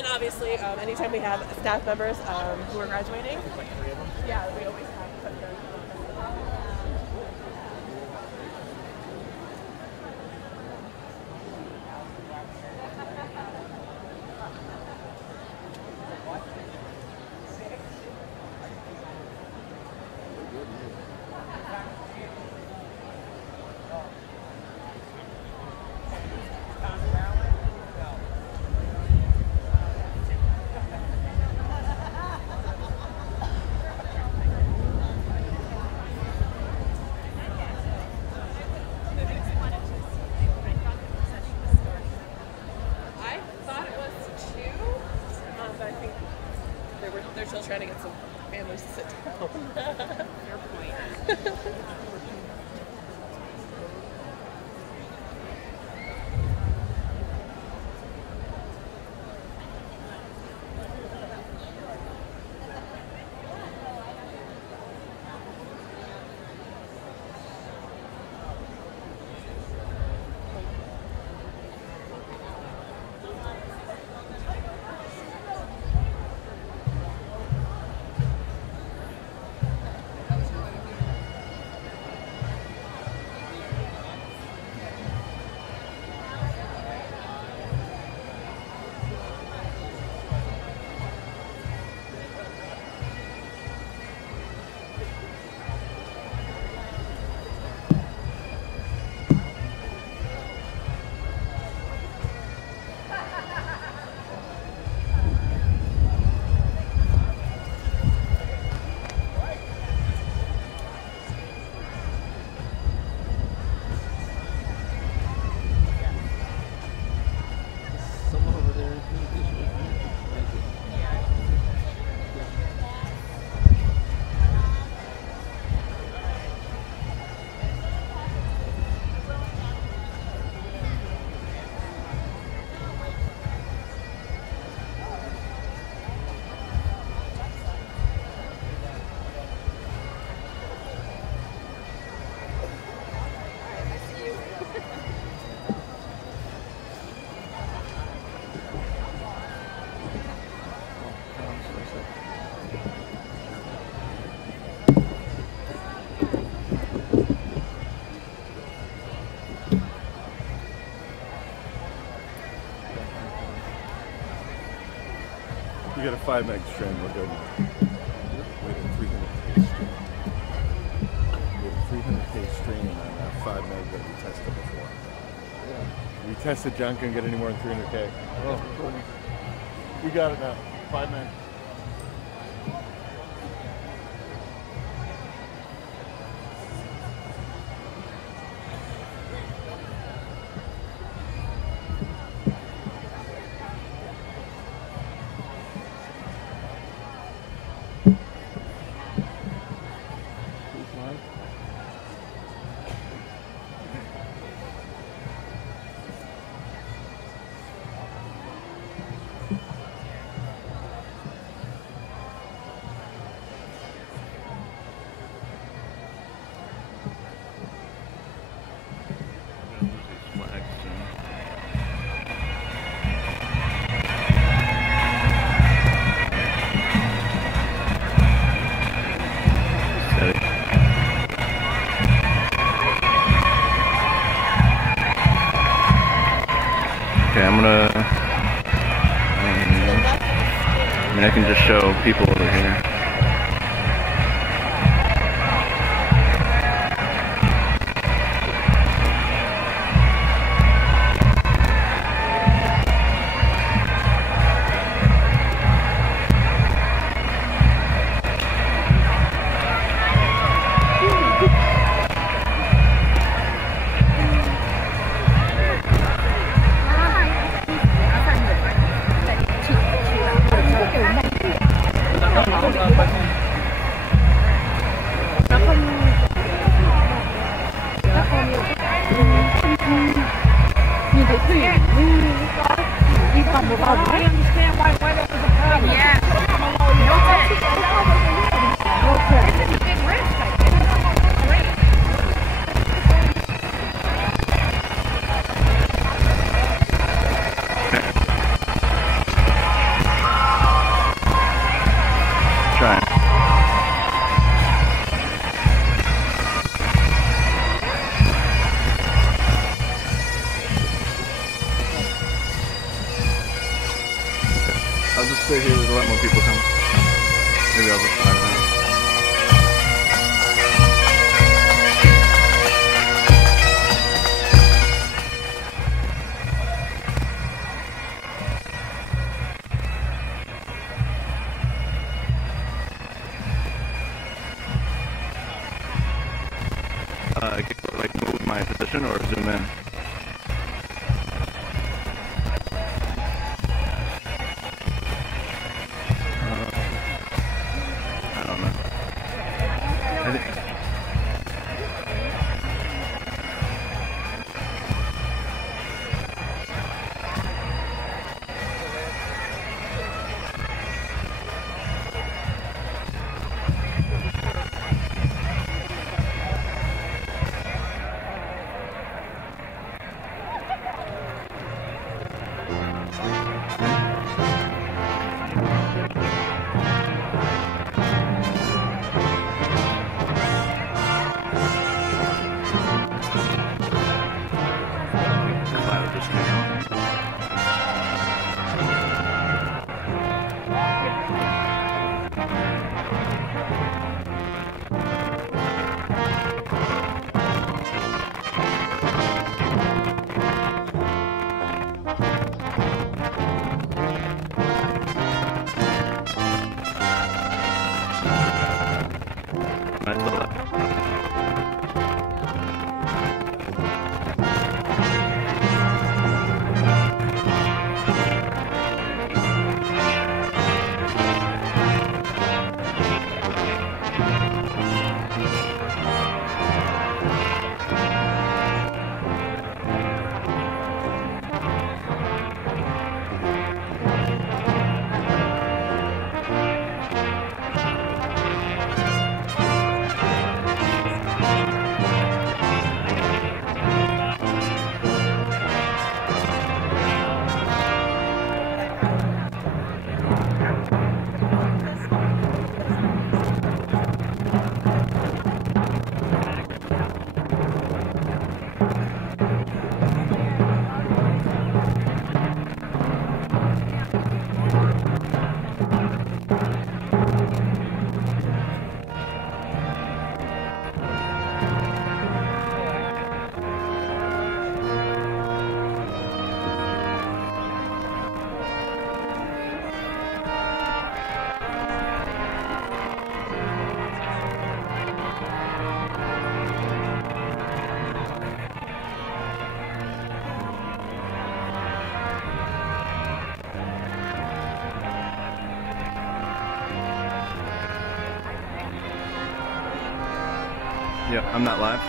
And obviously, anytime we have staff members who are graduating, yeah, we always have put them. Still trying to get some families to sit down. Fair point. You got a 5 meg strand, we're good. We had a 300K stream. We had a 300K stream on that 5 meg that we tested before. Yeah. We tested junk and get any more than 300K. Oh, cool. We got it now. 5 meg. I can just show people over here. stay here, we'll let more people come. Maybe I'll just find them. I could like move my position or zoom in. I don't know. I think yeah, I'm not live.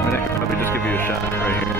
I could probably just give you a shot right here.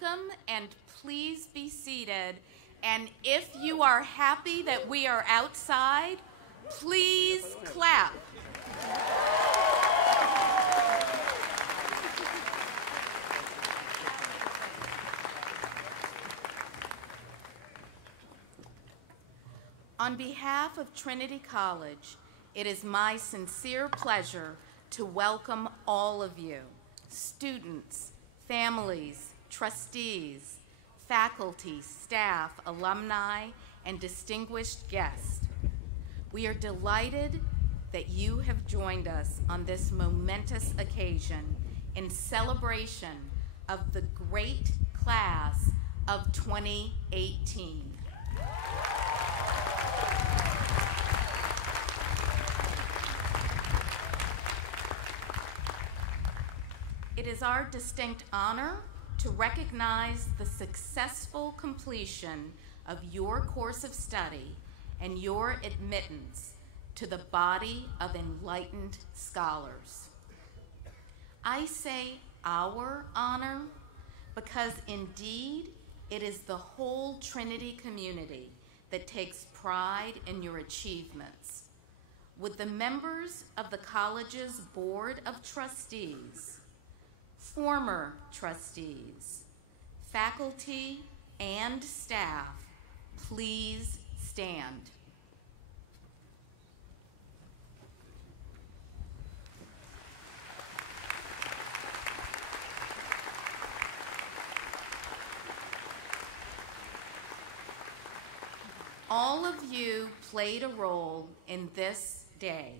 welcome and please be seated. And if you are happy that we are outside, please clap. On behalf of Trinity College, it is my sincere pleasure to welcome all of you, students, families, trustees, faculty, staff, alumni, and distinguished guests. We are delighted that you have joined us on this momentous occasion in celebration of the great class of 2018. It is our distinct honor to recognize the successful completion of your course of study and your admittance to the body of enlightened scholars. I say our honor because indeed it is the whole Trinity community that takes pride in your achievements. With the members of the college's Board of Trustees, former trustees, faculty, and staff, please stand. All of you played a role in this day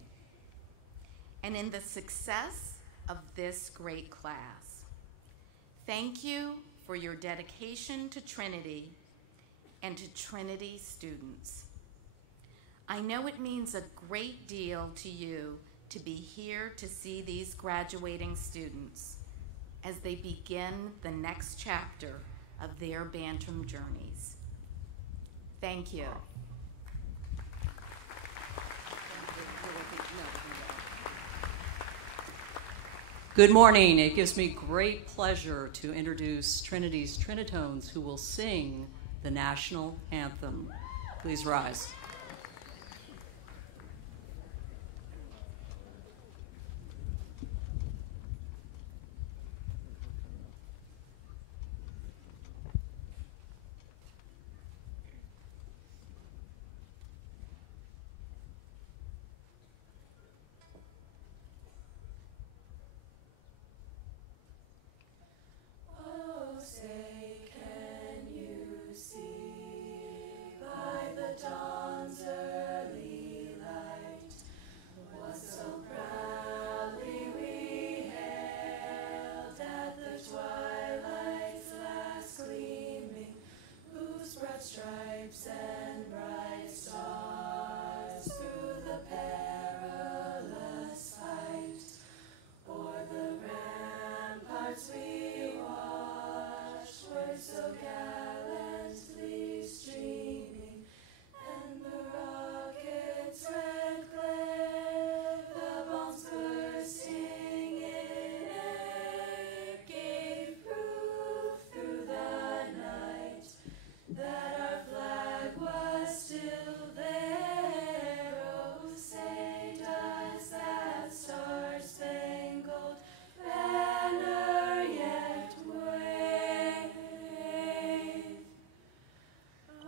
and in the success of this great class. Thank you for your dedication to Trinity and to Trinity students. I know it means a great deal to you to be here to see these graduating students as they begin the next chapter of their Bantam journeys. Thank you. Good morning. It gives me great pleasure to introduce Trinity's Trinitones who will sing the national anthem. Please rise. Stripes and bright stars through the perilous fight, o'er the ramparts we watched were so gallantly streaming, and the rocket's red glare, the bombs bursting in air, gave proof through the night that our flag was still there. Oh, say does that star-spangled banner yet wave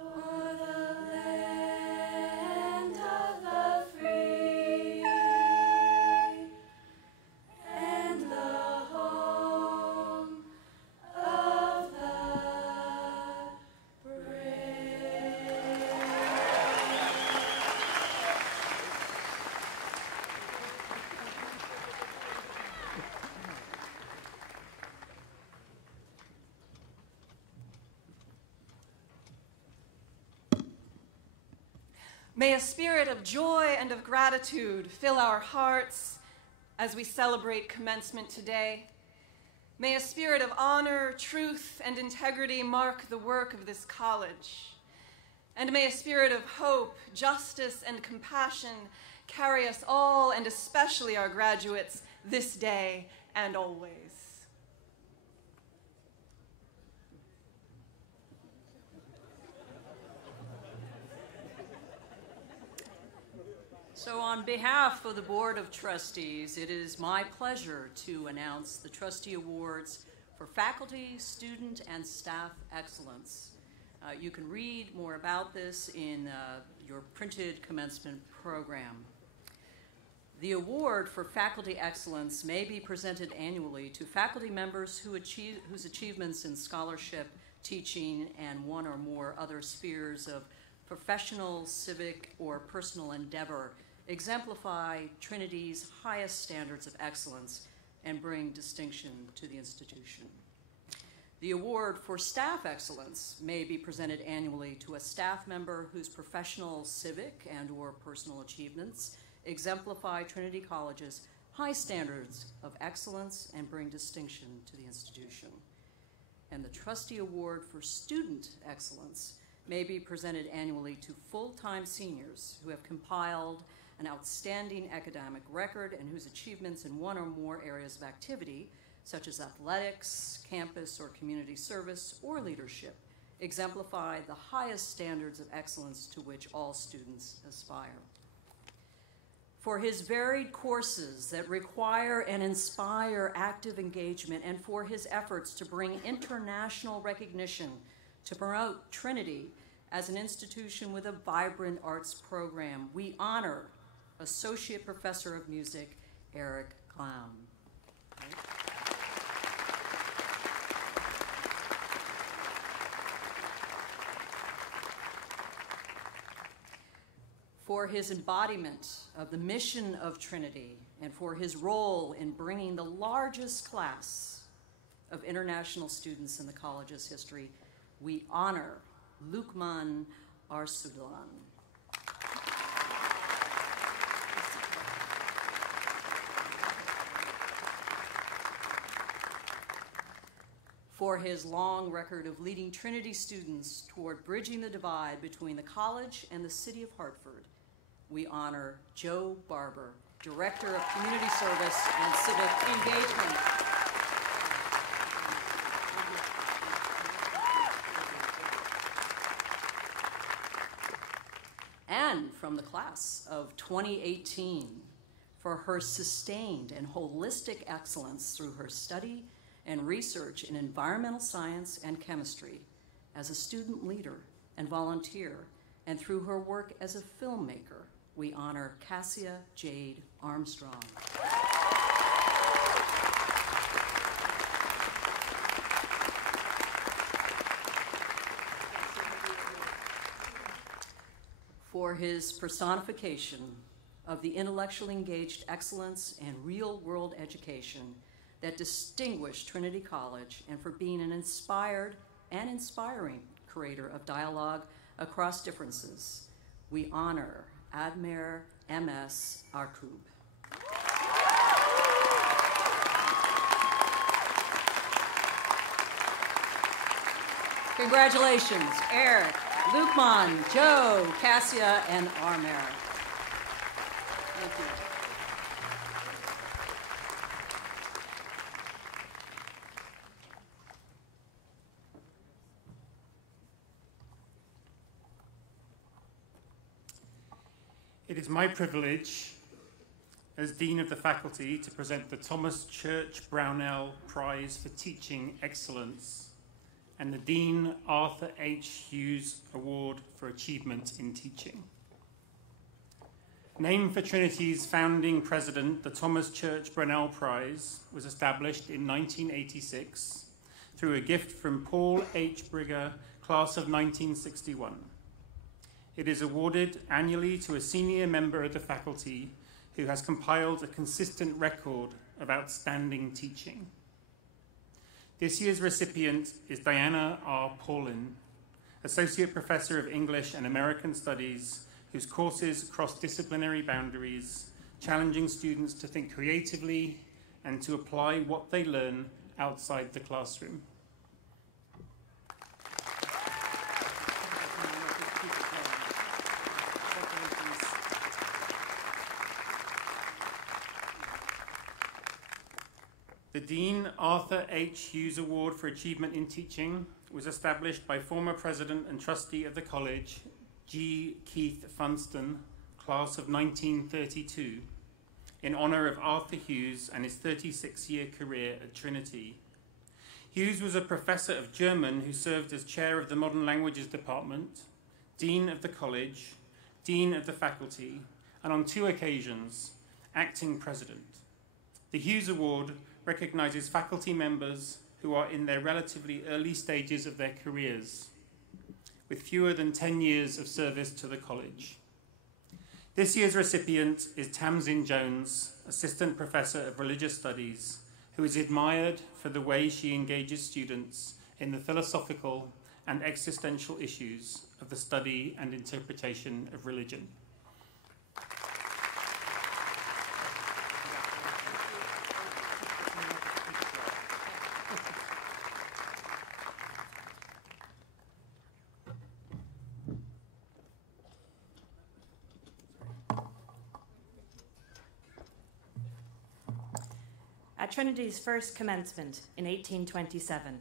o'er the land of the free and the home of the May a spirit of joy and of gratitude fill our hearts as we celebrate commencement today. May a spirit of honor, truth, and integrity mark the work of this college. And may a spirit of hope, justice, and compassion carry us all, and especially our graduates, this day and always. So on behalf of the Board of Trustees, it is my pleasure to announce the Trustee Awards for Faculty, Student, and Staff Excellence. You can read more about this in your printed commencement program. The award for faculty excellence may be presented annually to faculty members whose achievements in scholarship, teaching, and one or more other spheres of professional, civic, or personal endeavor exemplify Trinity's highest standards of excellence and bring distinction to the institution. The award for staff excellence may be presented annually to a staff member whose professional, civic, and/or personal achievements exemplify Trinity College's high standards of excellence and bring distinction to the institution. And the Trustee Award for Student Excellence may be presented annually to full-time seniors who have compiled an outstanding academic record and whose achievements in one or more areas of activity, such as athletics, campus or community service, or leadership, exemplify the highest standards of excellence to which all students aspire. For his varied courses that require and inspire active engagement, and for his efforts to bring international recognition to promote Trinity as an institution with a vibrant arts program, we honor Associate Professor of Music, Eric Clown. For his embodiment of the mission of Trinity and for his role in bringing the largest class of international students in the college's history, we honor Lukman Arsulan. For his long record of leading Trinity students toward bridging the divide between the college and the city of Hartford, we honor Joe Barber, Director of Community Service and Civic Engagement. And from the class of 2018, for her sustained and holistic excellence through her study and research in environmental science and chemistry, as a student leader and volunteer, and through her work as a filmmaker, we honor Cassia Jade Armstrong. For his personification of the intellectually engaged excellence and real-world education that distinguished Trinity College, and for being an inspired and inspiring creator of dialogue across differences, we honor Admir M.S. Arkub. Congratulations, Eric, Lukman, Joe, Cassia, and Armir. Thank you. It is my privilege as Dean of the Faculty to present the Thomas Church Brownell Prize for Teaching Excellence and the Dean Arthur H. Hughes Award for Achievement in Teaching. Named for Trinity's founding president, the Thomas Church Brownell Prize was established in 1986 through a gift from Paul H. Brigger, class of 1961. It is awarded annually to a senior member of the faculty who has compiled a consistent record of outstanding teaching. This year's recipient is Diana R. Paulin, Associate Professor of English and American Studies, whose courses cross disciplinary boundaries, challenging students to think creatively and to apply what they learn outside the classroom. The Dean Arthur H. Hughes Award for Achievement in Teaching was established by former President and Trustee of the College, G. Keith Funston, class of 1932, in honor of Arthur Hughes and his 36-year career at Trinity. Hughes was a professor of German who served as chair of the Modern Languages Department, dean of the college, dean of the faculty, and on 2 occasions, acting president. The Hughes Award recognizes faculty members who are in their relatively early stages of their careers, with fewer than 10 years of service to the college. This year's recipient is Tamsin Jones, Assistant Professor of Religious Studies, who is admired for the way she engages students in the philosophical and existential issues of the study and interpretation of religion. At Trinity's first commencement in 1827,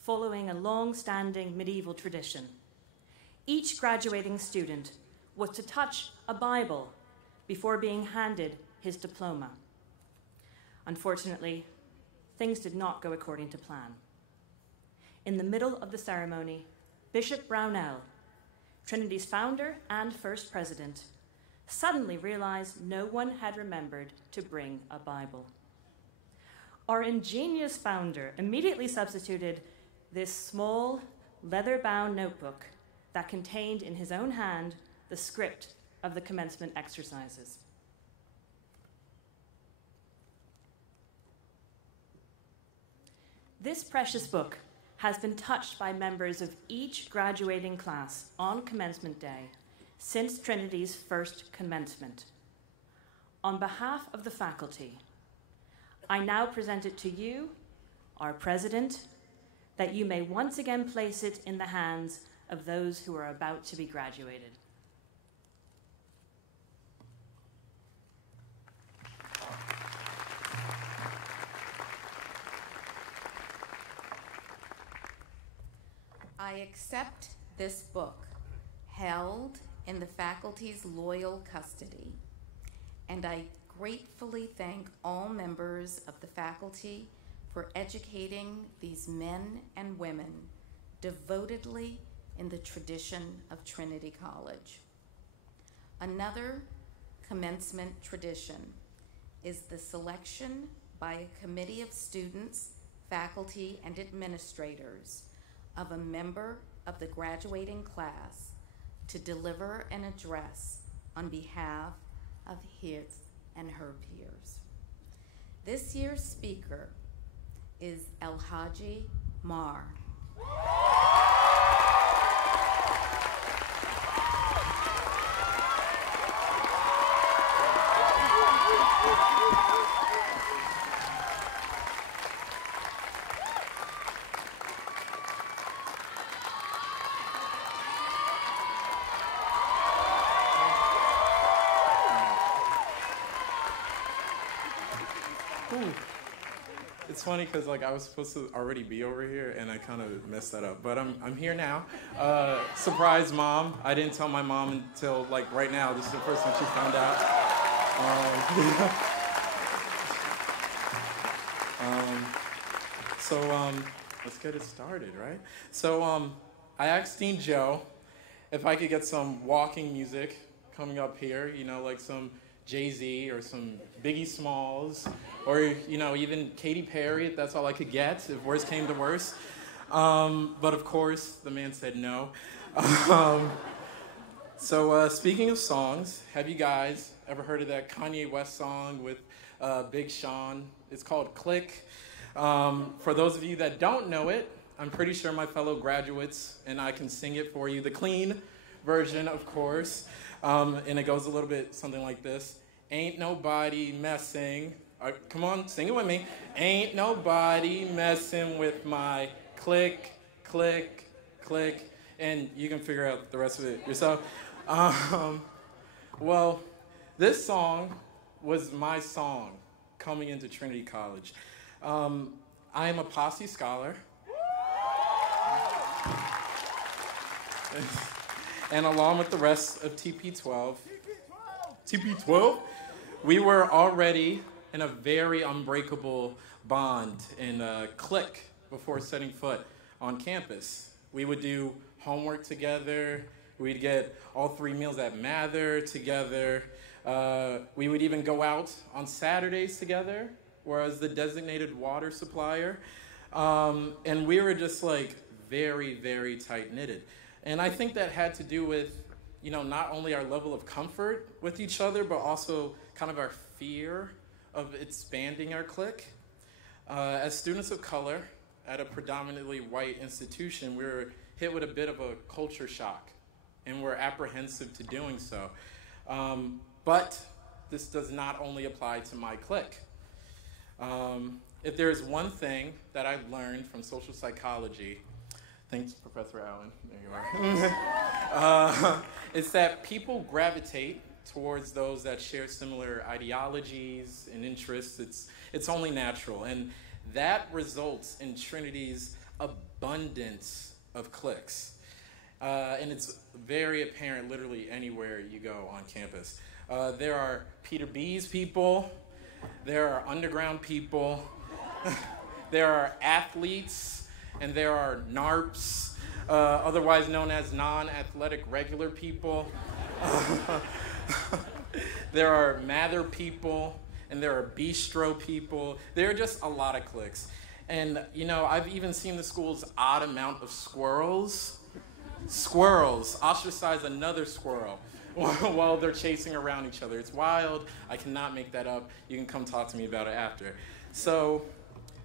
following a long-standing medieval tradition, each graduating student was to touch a Bible before being handed his diploma. Unfortunately, things did not go according to plan. In the middle of the ceremony, Bishop Brownell, Trinity's founder and first president, suddenly realized no one had remembered to bring a Bible. Our ingenious founder immediately substituted this small, leather-bound notebook that contained in his own hand the script of the commencement exercises. This precious book has been touched by members of each graduating class on commencement day since Trinity's first commencement. On behalf of the faculty, I now present it to you, our president, that you may once again place it in the hands of those who are about to be graduated. I accept this book, held in the faculty's loyal custody, and I gratefully thank all members of the faculty for educating these men and women devotedly in the tradition of Trinity College. Another commencement tradition is the selection by a committee of students, faculty, and administrators of a member of the graduating class to deliver an address on behalf of his and her peers. This year's speaker is Alhaji Mar. It's funny because I was supposed to already be over here and I kind of messed that up, but I'm here now. Surprise, Mom! I didn't tell my mom until right now. This is the first time she found out. Let's get it started, right? So I asked Dean Joe if I could get some walking music coming up here. Like some Jay-Z or some Biggie Smalls, or even Katy Perry, if that's all I could get, if worst came to worst. But of course, the man said no. So speaking of songs, have you guys ever heard of that Kanye West song with Big Sean? It's called Click. For those of you that don't know it, I'm pretty sure my fellow graduates and I can sing it for you. The clean version, of course. And it goes a little bit something like this. Ain't nobody messing. Come on, sing it with me. Ain't nobody messing with my click, click, click. And you can figure out the rest of it yourself. Well, this song was my song coming into Trinity College. I am a posse scholar. And along with the rest of TP12, TP12, we were already in a very unbreakable bond and click before setting foot on campus. We would do homework together. We'd get all 3 meals at Mather together. We would even go out on Saturdays together, whereas the designated water supplier. And we were just like very, very tight-knitted. And I think that had to do with, you know, not only our level of comfort with each other, but also kind of our fear of expanding our clique. As students of color at a predominantly white institution, we were hit with a bit of a culture shock, and we're apprehensive to doing so. But this does not only apply to my clique. If there's one thing that I've learned from social psychology, thanks, Professor Allen, there you are, it's that people gravitate towards those that share similar ideologies and interests. It's only natural, and that results in Trinity's abundance of cliques. And it's very apparent literally anywhere you go on campus. There are Peter B's people, there are underground people, there are athletes, and there are NARPs, otherwise known as non-athletic regular people. There are Mather people, and there are bistro people. There are just a lot of cliques. And, you know, I've even seen the school's odd amount of squirrels ostracize another squirrel while they're chasing around each other. It's wild. I cannot make that up. You can come talk to me about it after. So,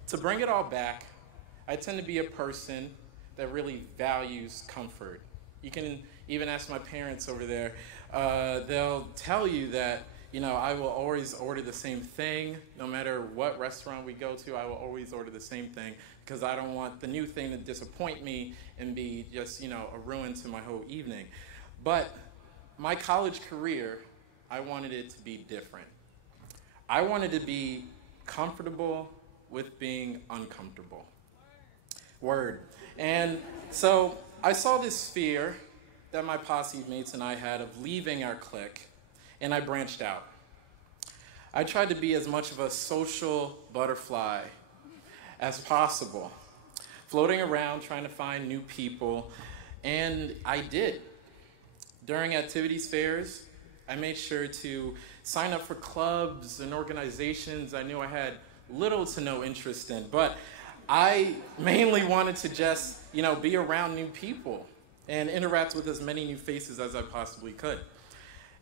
to bring it all back, I tend to be a person that really values comfort. You can even ask my parents over there. They'll tell you that, you know, I will always order the same thing. No matter what restaurant we go to, I will always order the same thing because I don't want the new thing to disappoint me and be just, you know, a ruin to my whole evening. But my college career, I wanted it to be different. I wanted to be comfortable with being uncomfortable. Word. And so I saw this fear that my posse mates and I had of leaving our clique, and I branched out. I tried to be as much of a social butterfly as possible, floating around trying to find new people, and I did. During activities fairs, I made sure to sign up for clubs and organizations I knew I had little to no interest in, but I mainly wanted to just, you know, be around new people and interact with as many new faces as I possibly could.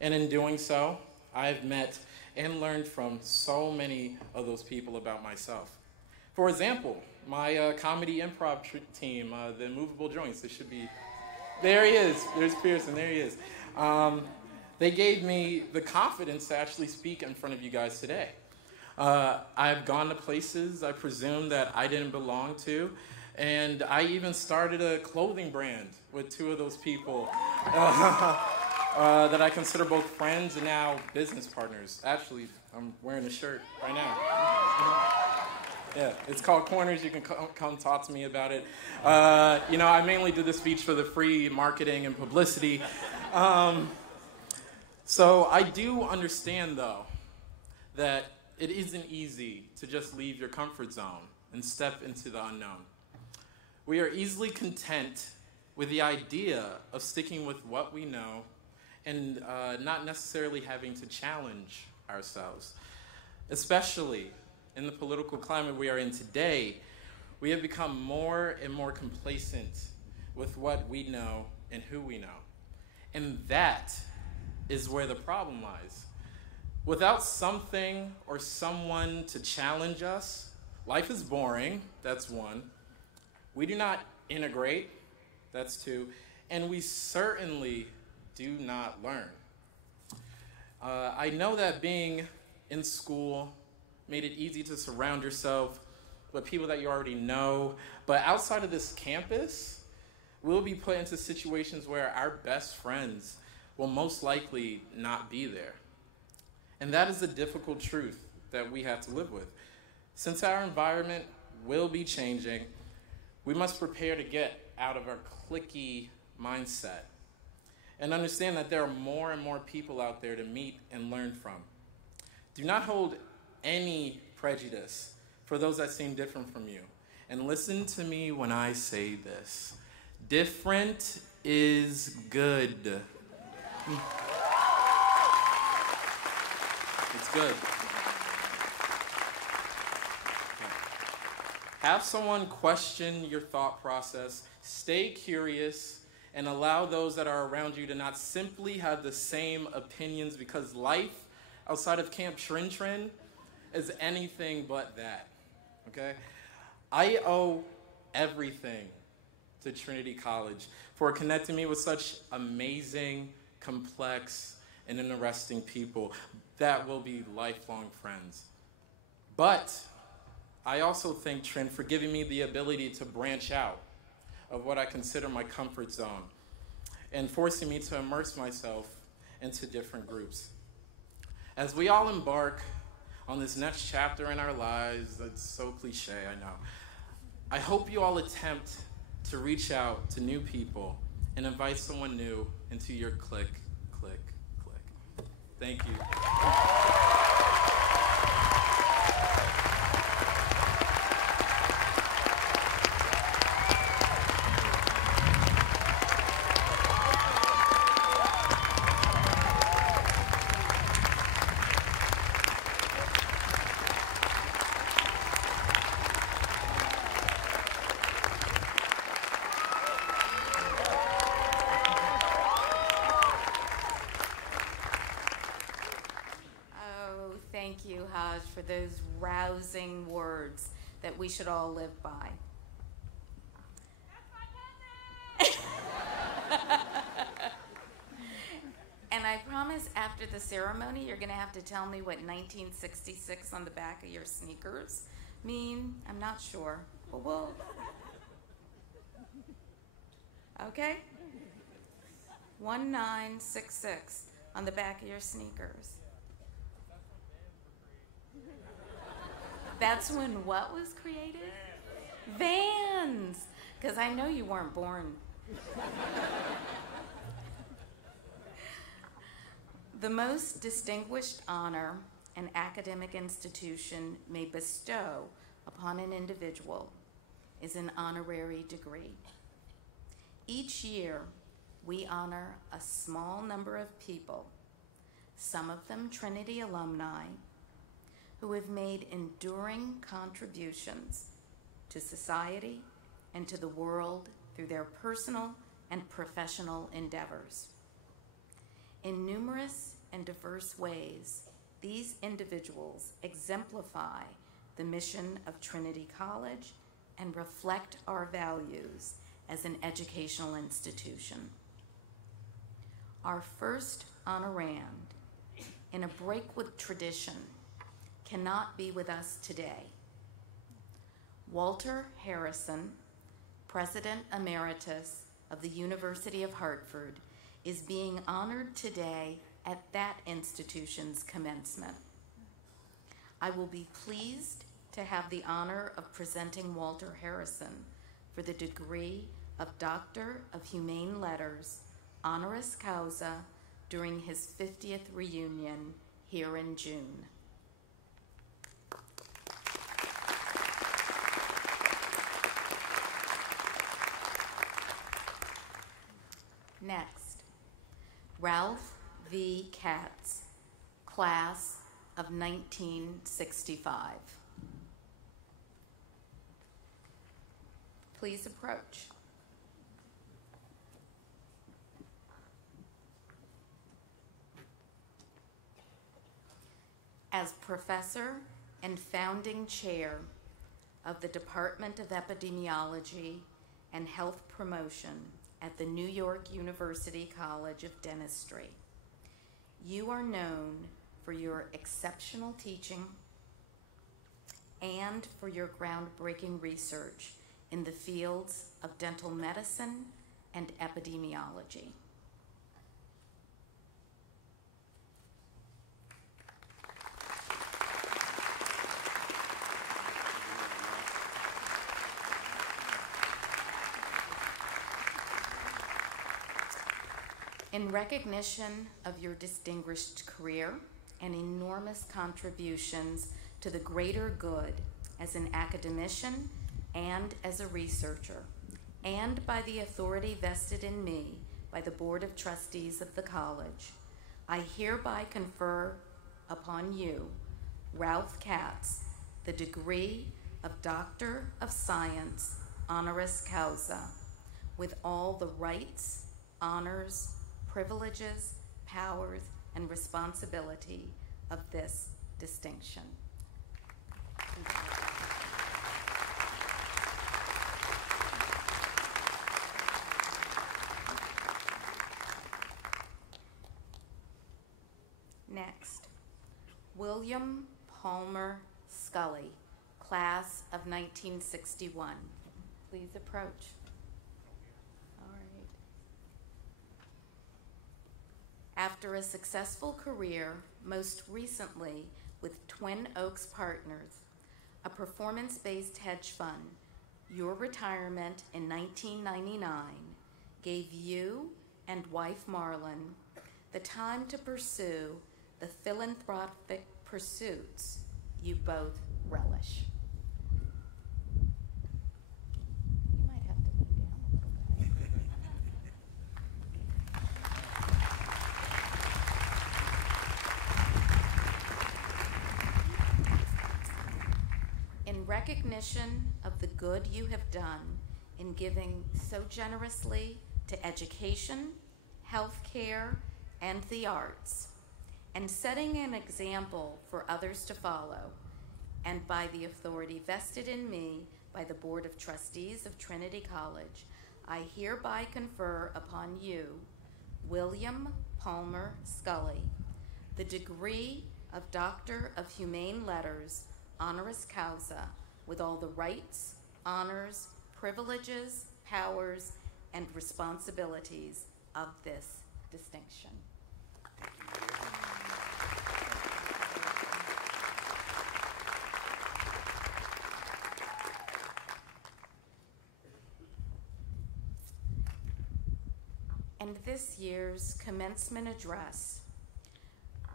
And in doing so, I've met and learned from so many of those people about myself. For example, my comedy improv team, the Immovable Joints, they should be, there he is, there's Pearson, there he is. They gave me the confidence to actually speak in front of you guys today. I've gone to places I presumed that I didn't belong to, and I even started a clothing brand with 2 of those people that I consider both friends and now business partners. Actually, I'm wearing a shirt right now. Yeah, it's called Corners. You can come talk to me about it. You know, I mainly did this speech for the free marketing and publicity. So I do understand, though, that it isn't easy to just leave your comfort zone and step into the unknown. We are easily content with the idea of sticking with what we know and not necessarily having to challenge ourselves. Especially in the political climate we are in today, we have become more and more complacent with what we know and who we know. And that is where the problem lies. Without something or someone to challenge us, life is boring, that's 1. We do not integrate, that's 2. And we certainly do not learn. I know that being in school made it easy to surround yourself with people that you already know, but outside of this campus, we'll be put into situations where our best friends will most likely not be there. And that is a difficult truth that we have to live with. Since our environment will be changing, we must prepare to get out of our cliquey mindset and understand that there are more and more people out there to meet and learn from. Do not hold any prejudice for those that seem different from you. And listen to me when I say this. Different is good. It's good. Have someone question your thought process. Stay curious and allow those that are around you to not simply have the same opinions, because life outside of Camp Trin is anything but that, okay? I owe everything to Trinity College for connecting me with such amazing, complex, and interesting people that will be lifelong friends. But I also thank Trin for giving me the ability to branch out of what I consider my comfort zone and forcing me to immerse myself into different groups. As we all embark on this next chapter in our lives, that's so cliche, I know, I hope you all attempt to reach out to new people and invite someone new into your clique. Thank you. Thank you, Haj, for those rousing words that we should all live by. And I promise after the ceremony, you're going to have to tell me what 1966 on the back of your sneakers mean. I'm not sure. But we'll... Okay? 1966 on the back of your sneakers. That's when what was created? Vans! Because I know you weren't born. The most distinguished honor an academic institution may bestow upon an individual is an honorary degree. Each year, we honor a small number of people, some of them Trinity alumni, who have made enduring contributions to society and to the world through their personal and professional endeavors. In numerous and diverse ways, these individuals exemplify the mission of Trinity College and reflect our values as an educational institution. Our first honorand, in a break with tradition, cannot be with us today. Walter Harrison, President Emeritus of the University of Hartford, is being honored today at that institution's commencement. I will be pleased to have the honor of presenting Walter Harrison for the degree of Doctor of Humane Letters, honoris causa, during his 50th reunion here in June. Next, Ralph V. Katz, class of 1965. Please approach. As professor and founding chair of the Department of Epidemiology and Health Promotion at the New York University College of Dentistry, you are known for your exceptional teaching and for your groundbreaking research in the fields of dental medicine and epidemiology. In recognition of your distinguished career and enormous contributions to the greater good as an academician and as a researcher, and by the authority vested in me by the Board of Trustees of the college, I hereby confer upon you, Ralph Katz, the degree of Doctor of Science, honoris causa, with all the rights, honors, privileges, powers, and responsibility of this distinction. Next, William Palmer Scully, class of 1961. Please approach. All right. After a successful career, most recently with Twin Oaks Partners, a performance-based hedge fund, your retirement in 1999 gave you and wife Marlon the time to pursue the philanthropic pursuits you both relish. You might have to lean down a little bit. In recognition of the good you have done in giving so generously to education, healthcare, and the arts, and setting an example for others to follow, and by the authority vested in me by the Board of Trustees of Trinity College, I hereby confer upon you, William Palmer Scully, the degree of Doctor of Humane Letters, honoris causa, with all the rights, honors, privileges, powers, and responsibilities of this distinction. And this year's commencement address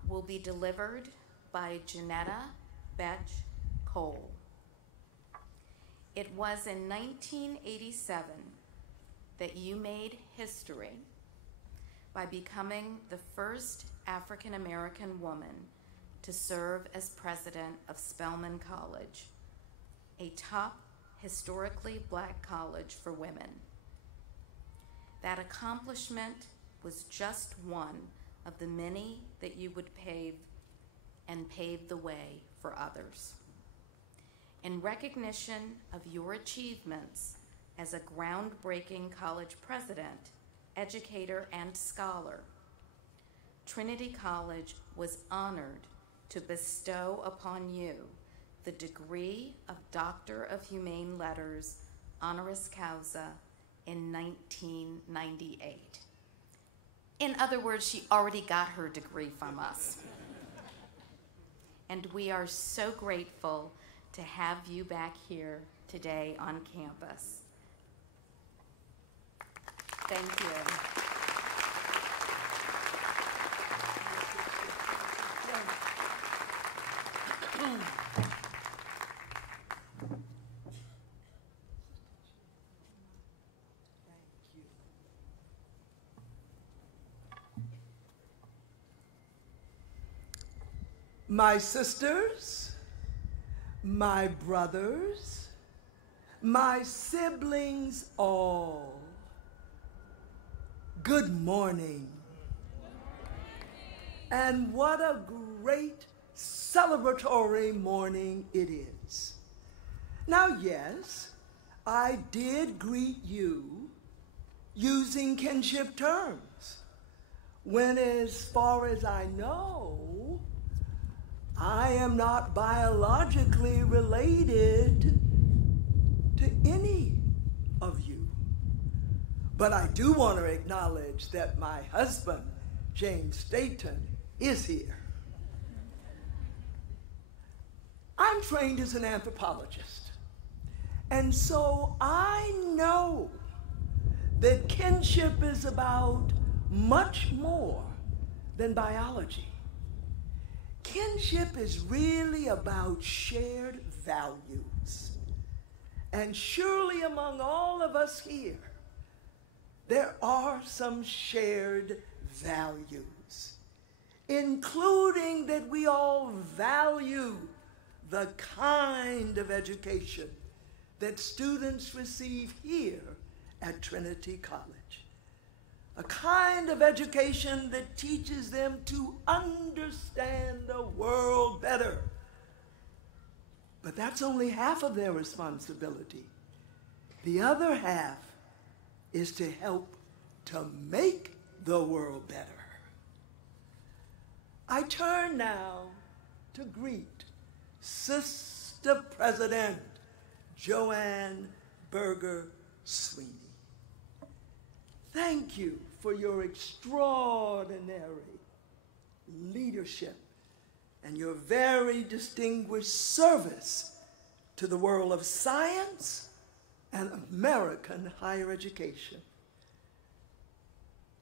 will be delivered by Janetta Betch Cole. It was in 1987 that you made history by becoming the first African American woman to serve as president of Spelman College, a top historically black college for women. That accomplishment was just one of the many that you would pave the way for others. In recognition of your achievements as a groundbreaking college president, educator, and scholar, Trinity College was honored to bestow upon you the degree of Doctor of Humane Letters, honoris causa, in 1998. In other words, she already got her degree from us. And we are so grateful to have you back here today on campus. Thank you. My sisters, my brothers, my siblings all, good morning. And what a great celebratory morning it is. Now, yes, I did greet you using kinship terms, when as far as I know, I am not biologically related to any of you. But I do want to acknowledge that my husband, James Staton, is here. I'm trained as an anthropologist, and so I know that kinship is about much more than biology. Kinship is really about shared values. And surely among all of us here, there are some shared values, including that we all value the kind of education that students receive here at Trinity College. A kind of education that teaches them to understand the world better. But that's only half of their responsibility. The other half is to help to make the world better. I turn now to greet Sister President Joanne Berger Sweeney. Thank you for your extraordinary leadership and your very distinguished service to the world of science and American higher education.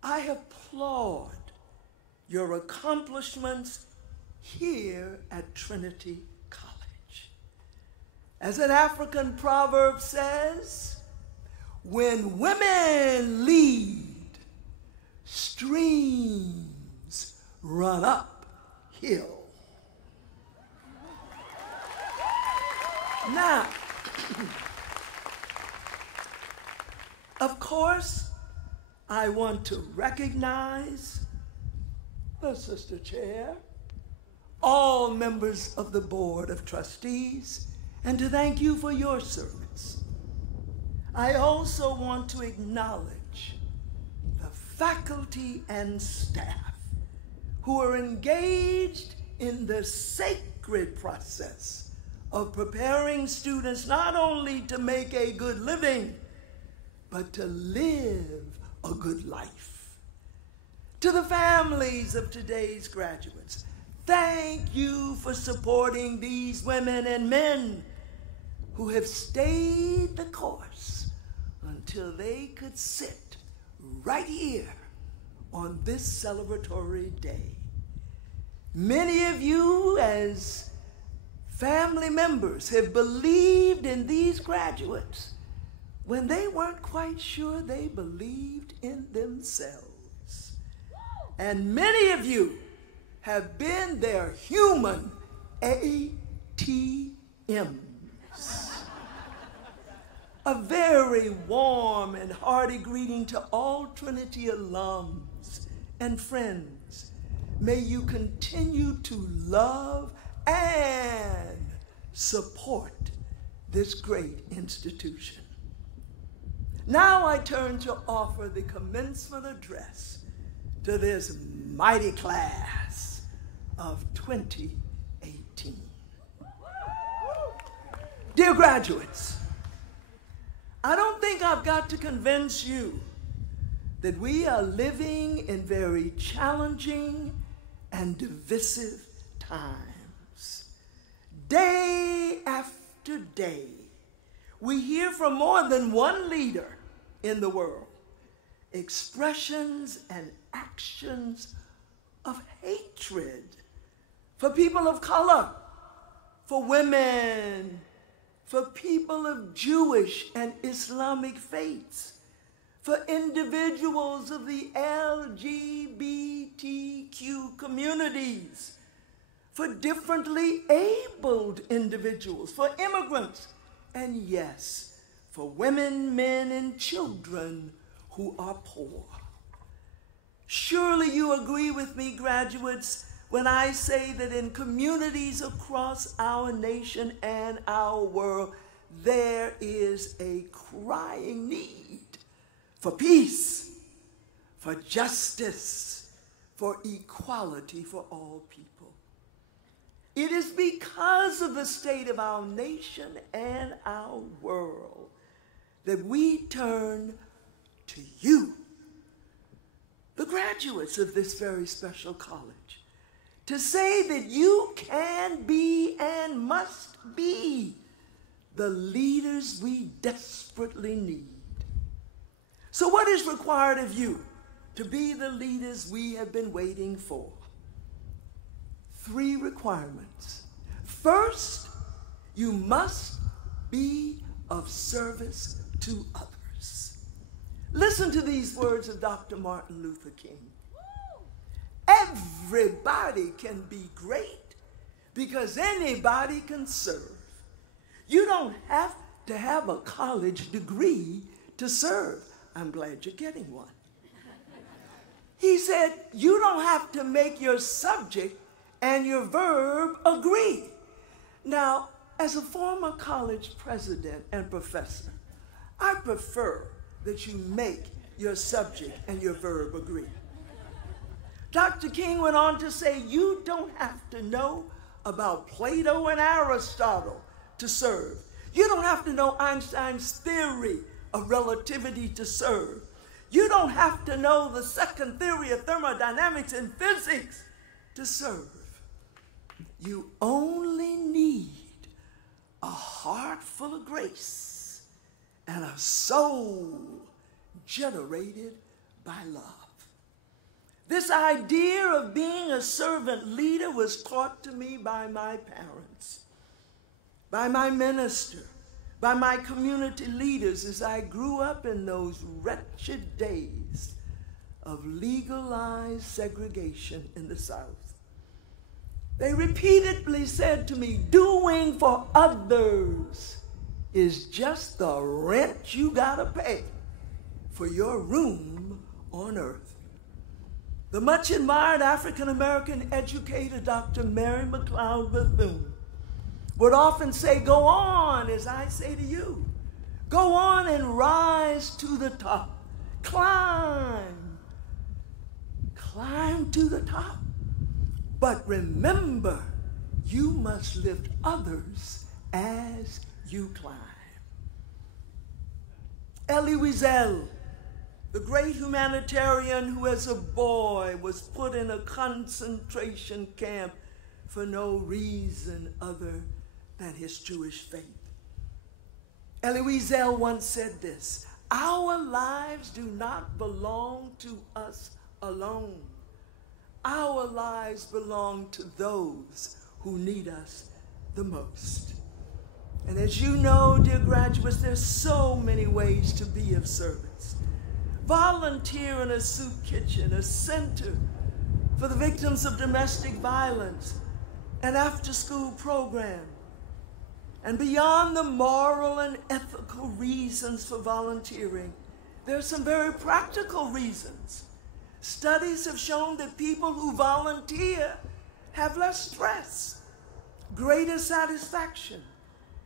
I applaud your accomplishments here at Trinity College. As an African proverb says, when women lead, streams run uphill. Now, of course, I want to recognize the Sister Chair, all members of the Board of Trustees, and to thank you for your service. I also want to acknowledge the faculty and staff who are engaged in the sacred process of preparing students not only to make a good living, but to live a good life. To the families of today's graduates, thank you for supporting these women and men who have stayed the course until they could sit right here on this celebratory day. Many of you, as family members, have believed in these graduates when they weren't quite sure they believed in themselves. And many of you have been their human ATMs. A very warm and hearty greeting to all Trinity alums and friends. May you continue to love and support this great institution. Now I turn to offer the commencement address to this mighty class of 2018. Dear graduates, I don't think I've got to convince you that we are living in very challenging and divisive times. Day after day, we hear from more than one leader in the world expressions and actions of hatred for people of color, for women, for people of Jewish and Islamic faiths, for individuals of the LGBTQ communities, for differently abled individuals, for immigrants, and yes, for women, men, and children who are poor. Surely you agree with me, graduates, when I say that in communities across our nation and our world, there is a crying need for peace, for justice, for equality for all people. It is because of the state of our nation and our world that we turn to you, the graduates of this very special college, to say that you can be and must be the leaders we desperately need. So what is required of you, to be the leaders we have been waiting for. 3 requirements. First, you must be of service to others. Listen to these words of Dr. Martin Luther King. Everybody can be great because anybody can serve. You don't have to have a college degree to serve. I'm glad you're getting one. He said, you don't have to make your subject and your verb agree. Now, as a former college president and professor, I prefer that you make your subject and your verb agree. Dr. King went on to say, you don't have to know about Plato and Aristotle to serve. You don't have to know Einstein's theory of relativity to serve. You don't have to know the second theory of thermodynamics and physics to serve. You only need a heart full of grace and a soul generated by love. This idea of being a servant leader was taught to me by my parents, by my minister, by my community leaders as I grew up in those wretched days of legalized segregation in the South. They repeatedly said to me, doing for others is just the rent you gotta pay for your room on earth. The much admired African-American educator, Dr. Mary McLeod Bethune, would often say, go on, as I say to you. Go on and rise to the top. Climb. Climb to the top. But remember, you must lift others as you climb. Elie Wiesel, the great humanitarian who as a boy was put in a concentration camp for no reason other than his Jewish faith. Elie Wiesel once said this, our lives do not belong to us alone. Our lives belong to those who need us the most. And as you know, dear graduates, there's so many ways to be of service. Volunteer in a soup kitchen, a center for the victims of domestic violence, an after-school program. And beyond the moral and ethical reasons for volunteering, there are some very practical reasons. Studies have shown that people who volunteer have less stress, greater satisfaction,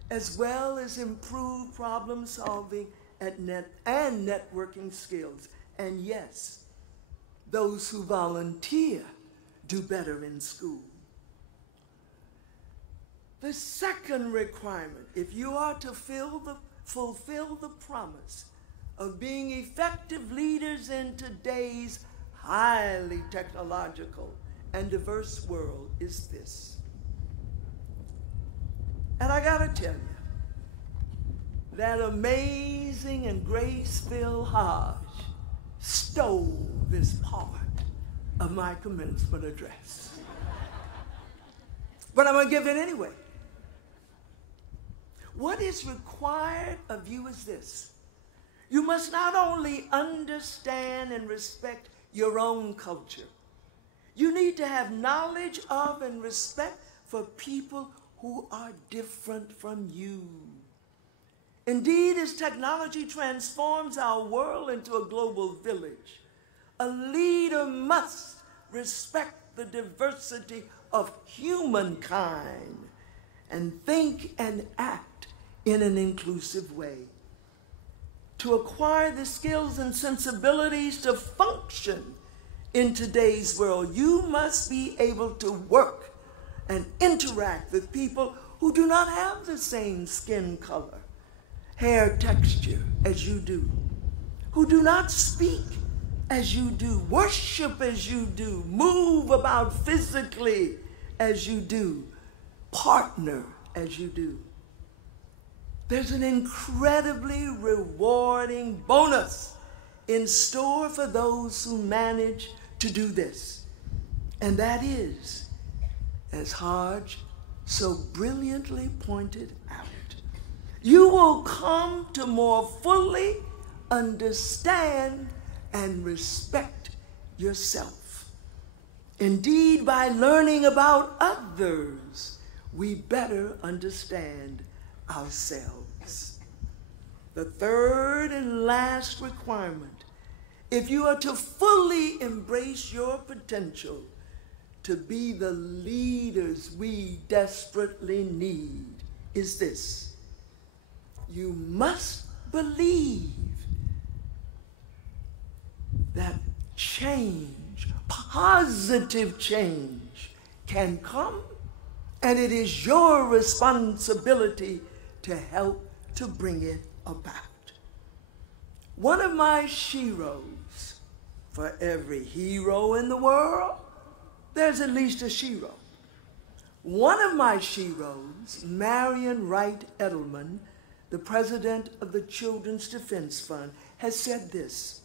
as well as improved problem solving and networking skills. And yes, those who volunteer do better in school. The second requirement, if you are to fulfill the promise of being effective leaders in today's highly technological and diverse world, is this. And I gotta tell you, that amazing and grace-filled Hodge stole this part of my commencement address. But I'm gonna give it anyway. What is required of you is this. You must not only understand and respect your own culture, you need to have knowledge of and respect for people who are different from you. Indeed, as technology transforms our world into a global village, a leader must respect the diversity of humankind and think and act in an inclusive way. To acquire the skills and sensibilities to function in today's world, you must be able to work and interact with people who do not have the same skin color, hair texture as you do, who do not speak as you do, worship as you do, move about physically as you do, partner as you do. There's an incredibly rewarding bonus in store for those who manage to do this. And that is, as Hodge so brilliantly pointed out, you will come to more fully understand and respect yourself. Indeed, by learning about others, we better understand ourselves. The third and last requirement, if you are to fully embrace your potential to be the leaders we desperately need, is this: you must believe that change, positive change, can come, and it is your responsibility to help to bring it about. One of my sheroes, for every hero in the world, there's at least a shero. One of my sheroes, Marion Wright Edelman, the president of the Children's Defense Fund, has said this: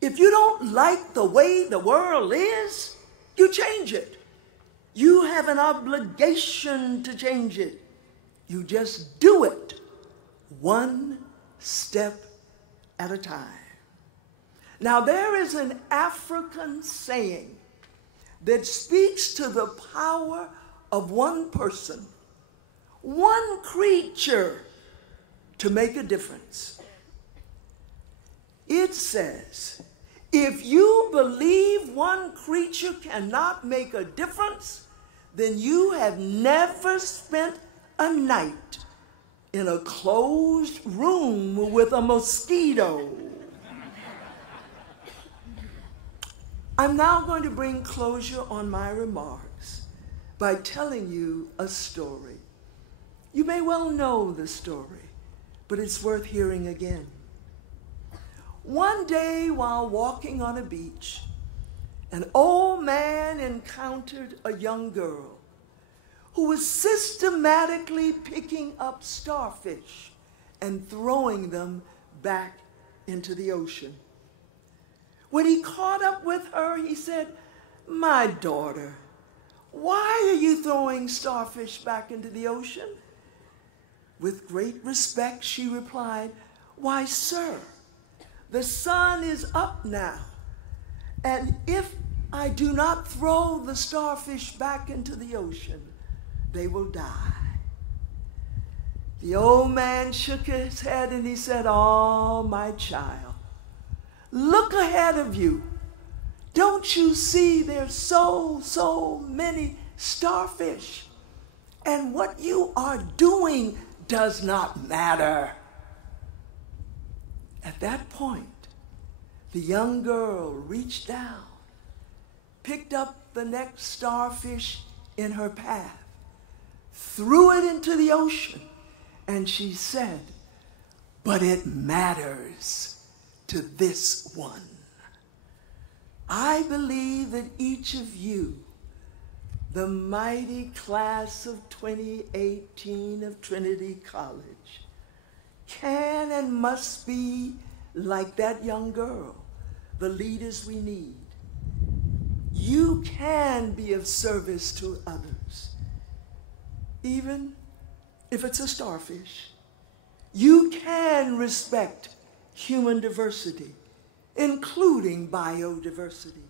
if you don't like the way the world is, you change it. You have an obligation to change it. You just do it one step at a time. Now, there is an African saying that speaks to the power of one person, one creature, to make a difference. It says, if you believe one creature cannot make a difference, then you have never spent a night in a closed room with a mosquito. I'm now going to bring closure on my remarks by telling you a story. You may well know the story, but it's worth hearing again. One day while walking on a beach, an old man encountered a young girl who was systematically picking up starfish and throwing them back into the ocean. When he caught up with her, he said, "My daughter, why are you throwing starfish back into the ocean?" With great respect, she replied, "Why, sir, the sun is up now, and if I do not throw the starfish back into the ocean, they will die." The old man shook his head and he said, "Oh, my child, look ahead of you. Don't you see there's so many starfish? And what you are doing does not matter." At that point, the young girl reached down, picked up the next starfish in her path, threw it into the ocean, and she said, "But it matters to this one." I believe that each of you, the mighty class of 2018 of Trinity College, can and must be like that young girl, the leaders we need. You can be of service to others, even if it's a starfish. You can respect human diversity, including biodiversity,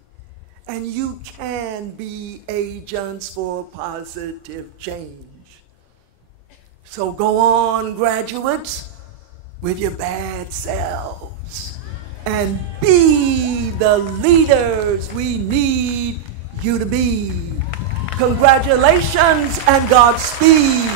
and you can be agents for positive change. So go on, graduates, with your bad selves and be the leaders we need you to be. Congratulations and Godspeed.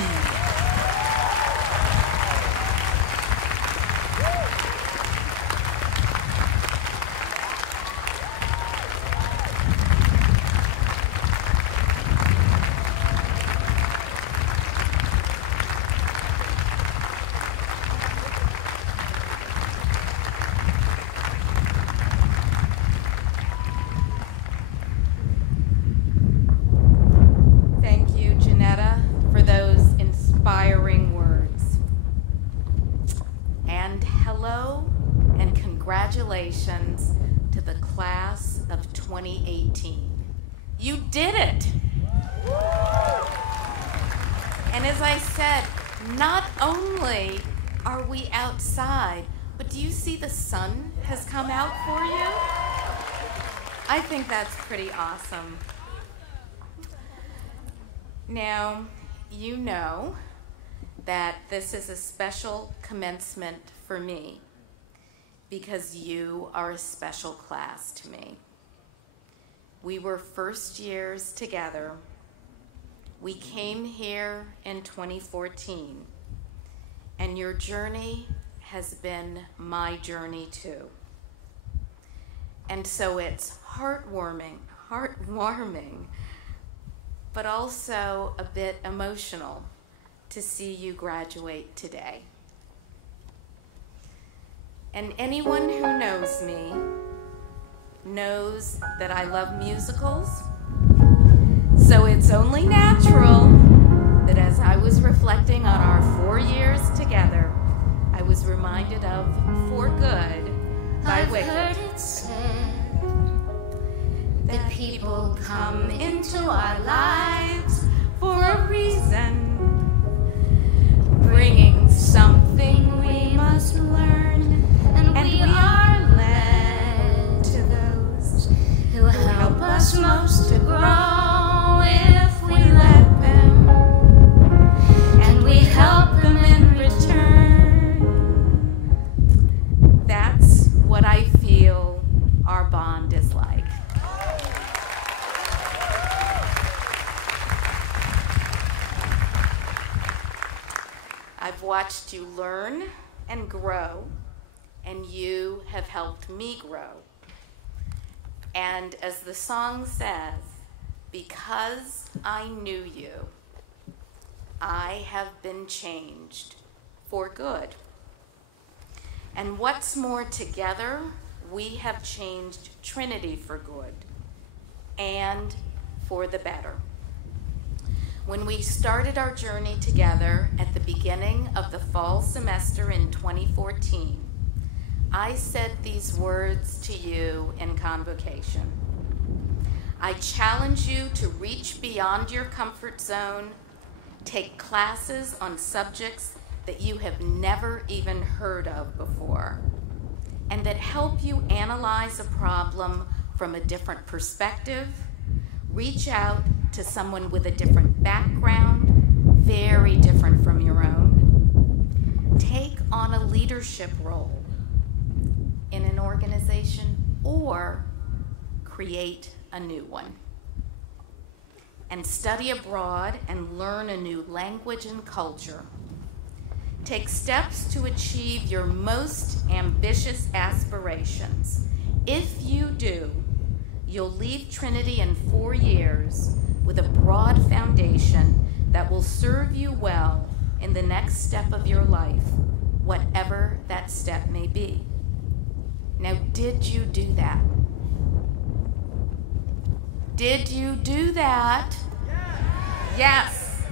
Thank you, Janetta, for those inspiring applause to the class of 2018. You did it! And as I said, not only are we outside, but do you see the sun has come out for you? I think that's pretty awesome. Now, you know that this is a special commencement for me because you are a special class to me. We were first years together. We came here in 2014, and your journey has been my journey too. And so it's heartwarming, but also a bit emotional to see you graduate today. And anyone who knows me knows that I love musicals, so it's only natural that as I was reflecting on our 4 years together, I was reminded of For Good by Wicked. I've heard it said that people come into our lives for a reason, bringing something we must learn, and we are led to those who help us most to grow if we let them, and we help them in return. That's what I feel our bond is like. I've watched you learn and grow, and you have helped me grow. And as the song says, because I knew you, I have been changed for good. And what's more, together, we have changed Trinity for good and for the better. When we started our journey together at the beginning of the fall semester in 2014, I said these words to you in Convocation. I challenge you to reach beyond your comfort zone, take classes on subjects that you have never even heard of before, and that help you analyze a problem from a different perspective, reach out to someone with a different background, very different from your own. Take on a leadership role in an organization or create a new one. And study abroad and learn a new language and culture. Take steps to achieve your most ambitious aspirations. If you do, you'll leave Trinity in 4 years with a broad foundation that will serve you well in the next step of your life, whatever that step may be. Now, did you do that? Did you do that? Yes.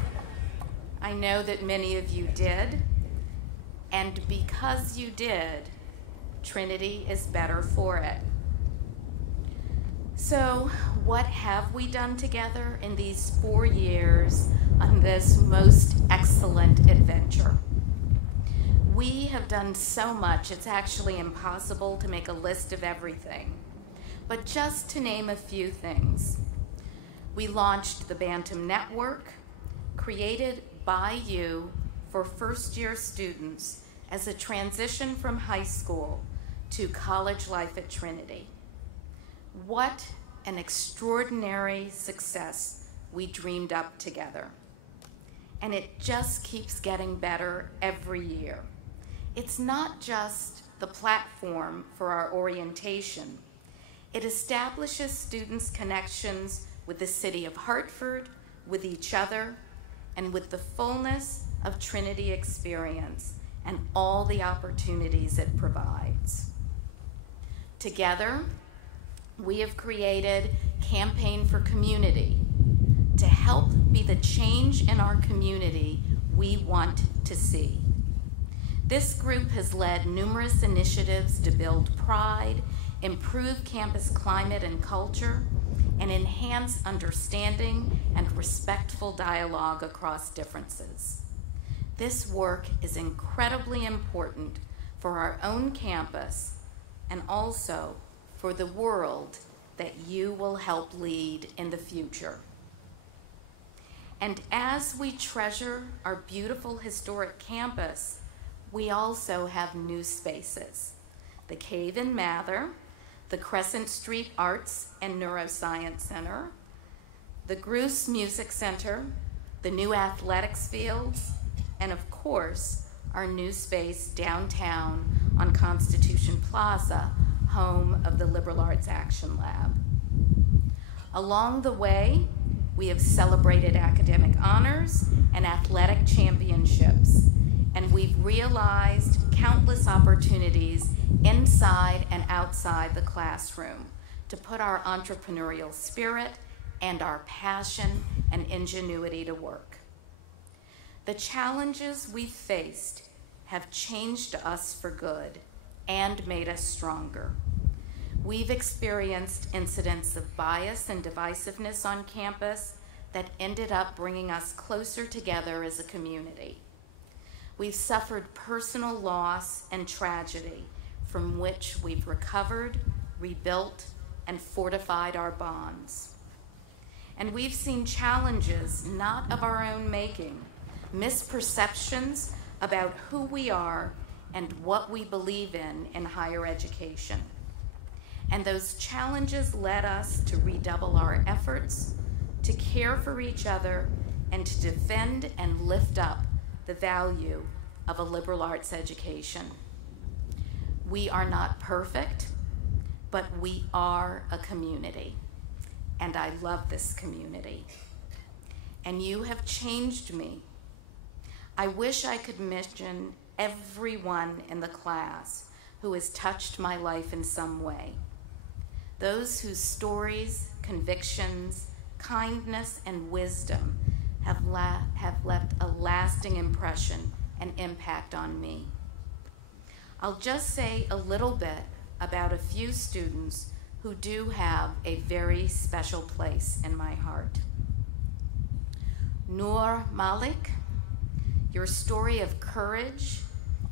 I know that many of you did, and because you did, Trinity is better for it. So, what have we done together in these 4 years on this most excellent adventure? We have done so much, it's actually impossible to make a list of everything. But just to name a few things, we launched the Bantam Network, created by you for first-year students as a transition from high school to college life at Trinity. What an extraordinary success we dreamed up together. And it just keeps getting better every year. It's not just the platform for our orientation. It establishes students' connections with the city of Hartford, with each other, and with the fullness of Trinity experience and all the opportunities it provides. Together, we have created Campaign for Community to help be the change in our community we want to see. This group has led numerous initiatives to build pride improve campus climate and culture, and enhance understanding and respectful dialogue across differences. This work is incredibly important for our own campus and also for the world that you will help lead in the future. And as we treasure our beautiful historic campus, we also have new spaces. The Cave in Mather, the Crescent Street Arts and Neuroscience Center, the Gruss Music Center, the new athletics fields, and of course, our new space downtown on Constitution Plaza, home of the Liberal Arts Action Lab. Along the way, we have celebrated academic honors and athletic championships, and we've realized countless opportunities inside and outside the classroom to put our entrepreneurial spirit and our passion and ingenuity to work. The challenges we've faced have changed us for good and made us stronger. We've experienced incidents of bias and divisiveness on campus that ended up bringing us closer together as a community. We've suffered personal loss and tragedy from which we've recovered, rebuilt, and fortified our bonds. And we've seen challenges not of our own making, misperceptions about who we are and what we believe in higher education. And those challenges led us to redouble our efforts, to care for each other, and to defend and lift up the value of a liberal arts education. We are not perfect, but we are a community, and I love this community. And you have changed me. I wish I could mention everyone in the class who has touched my life in some way. Those whose stories, convictions, kindness, and wisdom have left a lasting impression and impact on me. I'll just say a little bit about a few students who do have a very special place in my heart. Noor Malik, your story of courage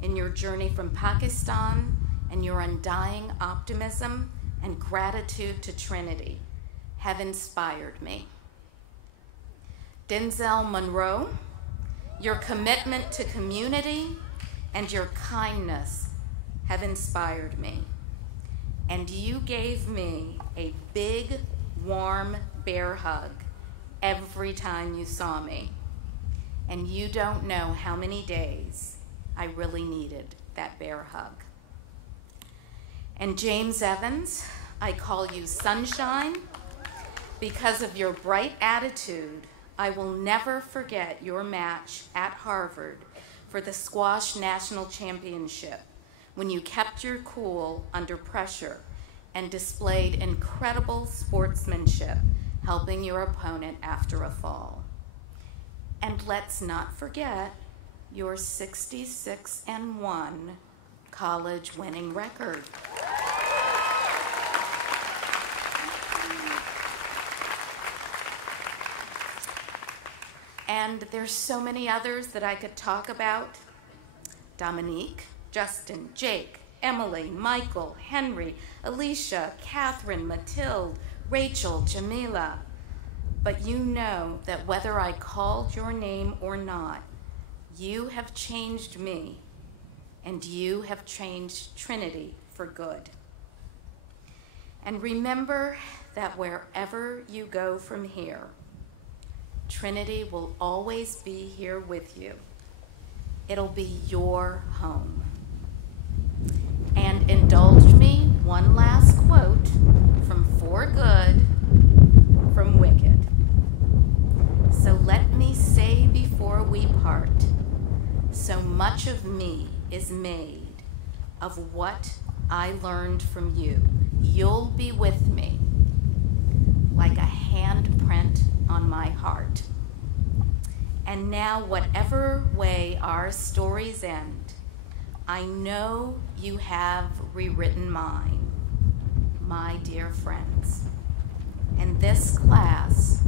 in your journey from Pakistan and your undying optimism and gratitude to Trinity have inspired me. Denzel Monroe, your commitment to community and your kindness have inspired me. And you gave me a big, warm bear hug every time you saw me. And you don't know how many days I really needed that bear hug. And James Evans, I call you sunshine. Because of your bright attitude, I will never forget your match at Harvard for the squash national championship when you kept your cool under pressure and displayed incredible sportsmanship, helping your opponent after a fall. And let's not forget your 66-1 college winning record. And there's so many others that I could talk about. Dominique, Justin, Jake, Emily, Michael, Henry, Alicia, Catherine, Mathilde, Rachel, Jamila. But you know that whether I called your name or not, you have changed me, and you have changed Trinity for good. And remember that wherever you go from here, Trinity will always be here with you. It'll be your home. And indulge me one last quote from For Good, from Wicked. So let me say before we part, so much of me is made of what I learned from you. You'll be with me like a handprint on my heart. And now, whatever way our stories end, I know you have rewritten mine. my dear friends. And this class,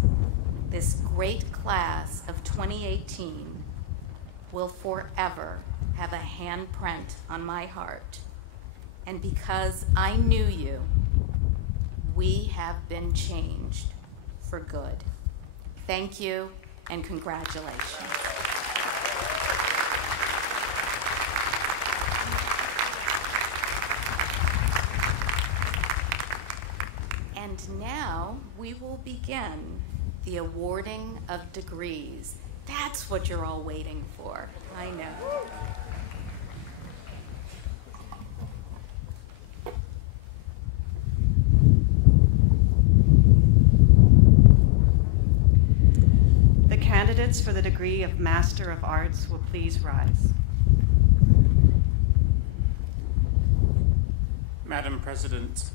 this great class of 2018, will forever have a handprint on my heart. And because I knew you, we have been changed for good. Thank you and congratulations. And now we will begin the awarding of degrees. That's what you're all waiting for, I know. The candidates for the degree of Master of Arts will please rise. Madam President,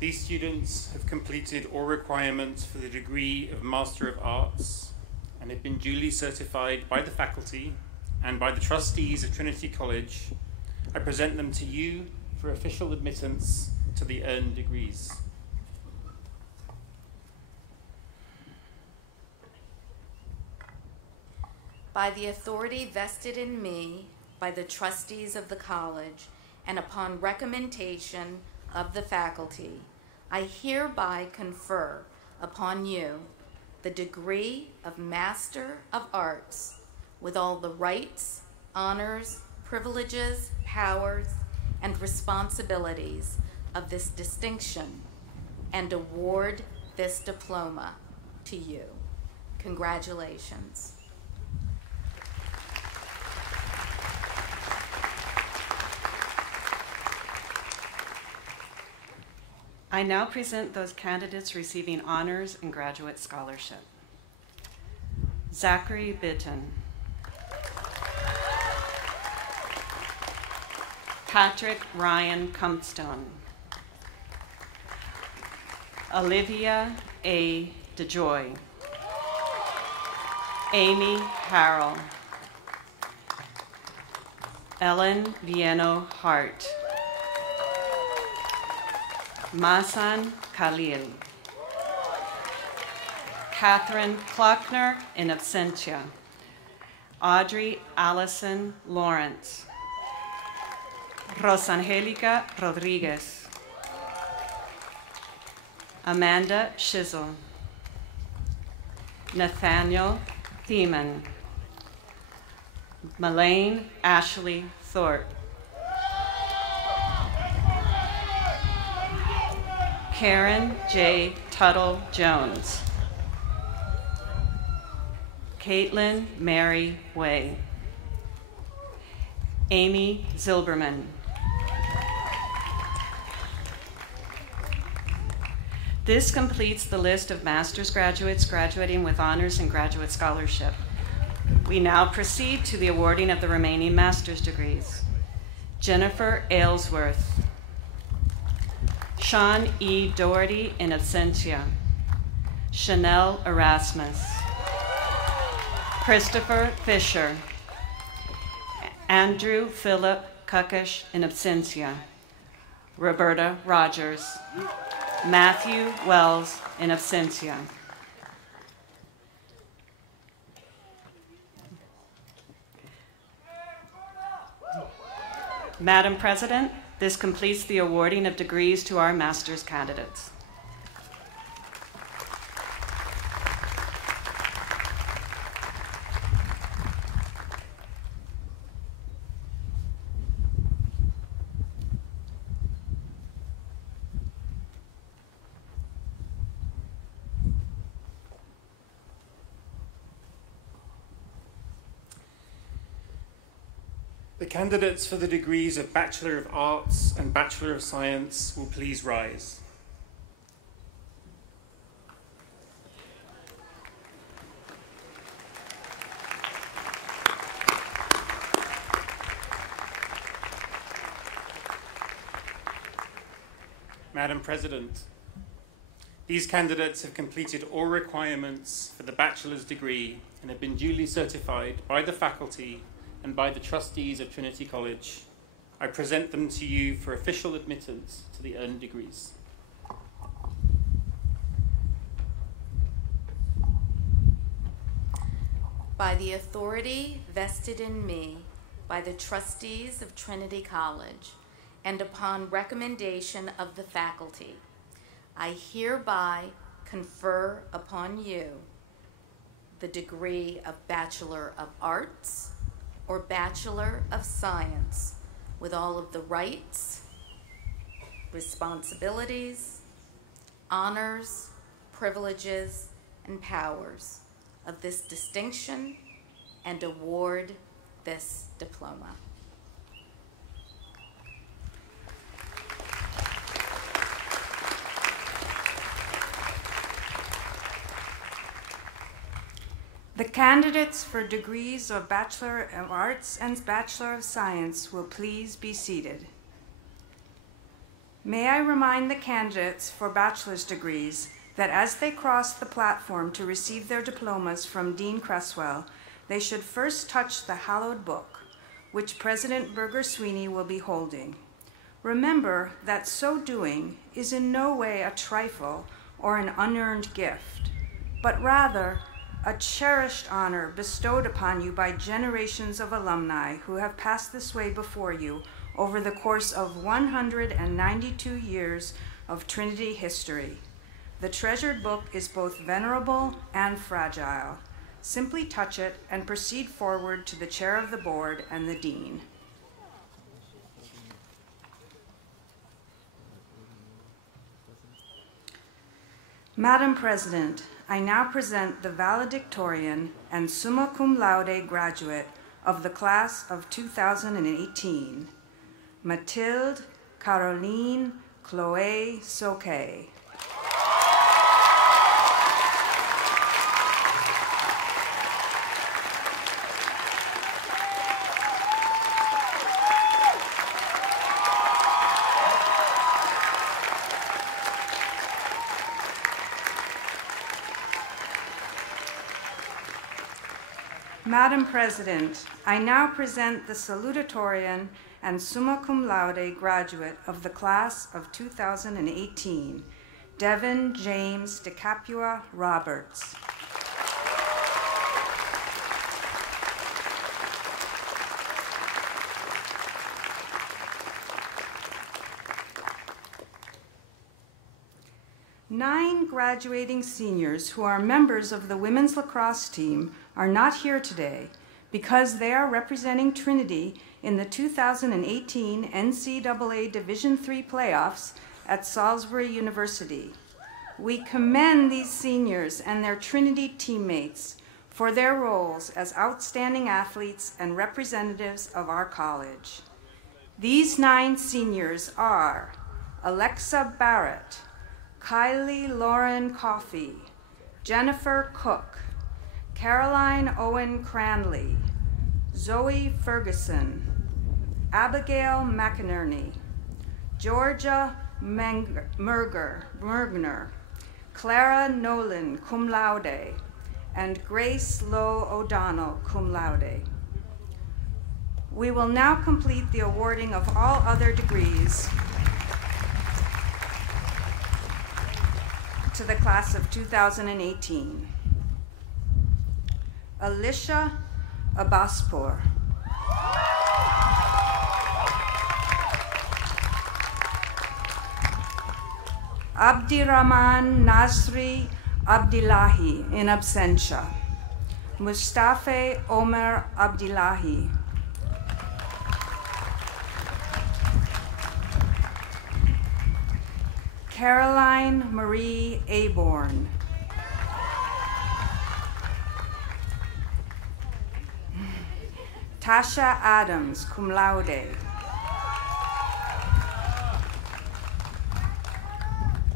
these students have completed all requirements for the degree of Master of Arts and have been duly certified by the faculty and by the trustees of Trinity College. I present them to you for official admittance to the earned degrees. By the authority vested in me by the trustees of the college and upon recommendation of the faculty, I hereby confer upon you the degree of Master of Arts with all the rights, honors, privileges, powers, and responsibilities of this distinction and award this diploma to you. Congratulations. I now present those candidates receiving honors and graduate scholarship. Zachary Bitton. Patrick Ryan Cumpstone. Olivia A. DeJoy. Amy Harrell. Ellen Vieno Hart. Masan Khalil. Catherine Klockner in absentia. Audrey Allison Lawrence. Rosangelica Rodriguez. Amanda Shizzle. Nathaniel Thiemann. Melaine Ashley Thorpe. Karen J. Tuttle Jones. Caitlin Mary Way. Amy Zilberman. This completes the list of master's graduates graduating with honors and graduate scholarship. We now proceed to the awarding of the remaining master's degrees. Jennifer Aylesworth. Sean E. Doherty in absentia. Chanel Erasmus. Christopher Fisher. Andrew Philip Kukish in absentia. Roberta Rogers. Matthew Wells in absentia. Madam President, this completes the awarding of degrees to our master's candidates. The candidates for the degrees of Bachelor of Arts and Bachelor of Science will please rise. Madam President, these candidates have completed all requirements for the bachelor's degree and have been duly certified by the faculty and by the trustees of Trinity College. I present them to you for official admittance to the earned degrees. by the authority vested in me by the trustees of Trinity College and upon recommendation of the faculty, I hereby confer upon you the degree of Bachelor of Arts or Bachelor of Science with all of the rights, responsibilities, honors, privileges, and powers of this distinction and award this diploma. The candidates for degrees of Bachelor of Arts and Bachelor of Science will please be seated. May I remind the candidates for bachelor's degrees that as they cross the platform to receive their diplomas from Dean Cresswell, they should first touch the hallowed book, which President Burger Sweeney will be holding. Remember that so doing is in no way a trifle or an unearned gift, but rather a cherished honor bestowed upon you by generations of alumni who have passed this way before you over the course of 192 years of Trinity history. The treasured book is both venerable and fragile. Simply touch it and proceed forward to the chair of the board and the dean. Madam President, I now present the valedictorian and summa cum laude graduate of the class of 2018, Mathilde Caroline Chloé Soquet. Madam President, I now present the salutatorian and summa cum laude graduate of the class of 2018, Devin James DeCapua Roberts. Nine graduating seniors who are members of the women's lacrosse team are not here today because they are representing Trinity in the 2018 NCAA Division III playoffs at Salisbury University. We commend these seniors and their Trinity teammates for their roles as outstanding athletes and representatives of our college. These 9 seniors are Alexa Barrett, Kylie Lauren Coffey, Jennifer Cook, Caroline Owen Cranley, Zoe Ferguson, Abigail McInerney, Georgia Mergner, Clara Nolan, cum laude, and Grace Lowe O'Donnell, cum laude. We will now complete the awarding of all other degrees to the class of 2018. Alicia Abbaspor. Abdirahman Nasri Abdillahi in absentia. Mustafa Omer Abdillahi. Caroline Marie Aborn. Tasha Adams, cum laude.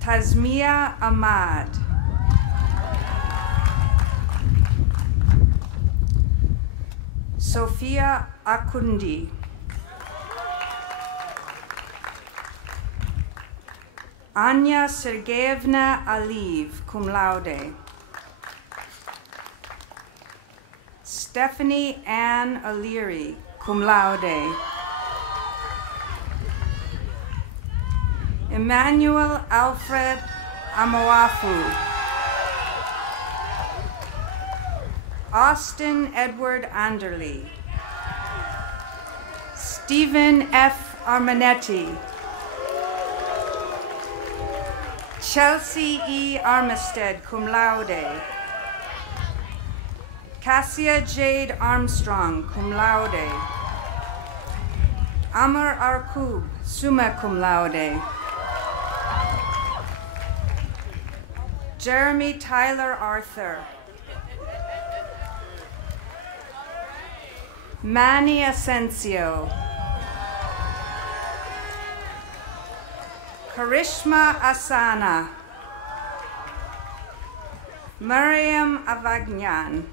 Tazmia Ahmad. Sophia Akundi. Anya Sergeyevna Aliv, cum laude. Stephanie Ann O'Leary, cum laude. Emmanuel Alfred Amoafu. Austin Edward Anderley. Stephen F. Armanetti. Chelsea E. Armistead, cum laude. Cassia Jade Armstrong, cum laude. Amar Arkub, summa cum laude. Jeremy Tyler Arthur. Manny Asensio. Karishma Asana. Mariam Avagnan.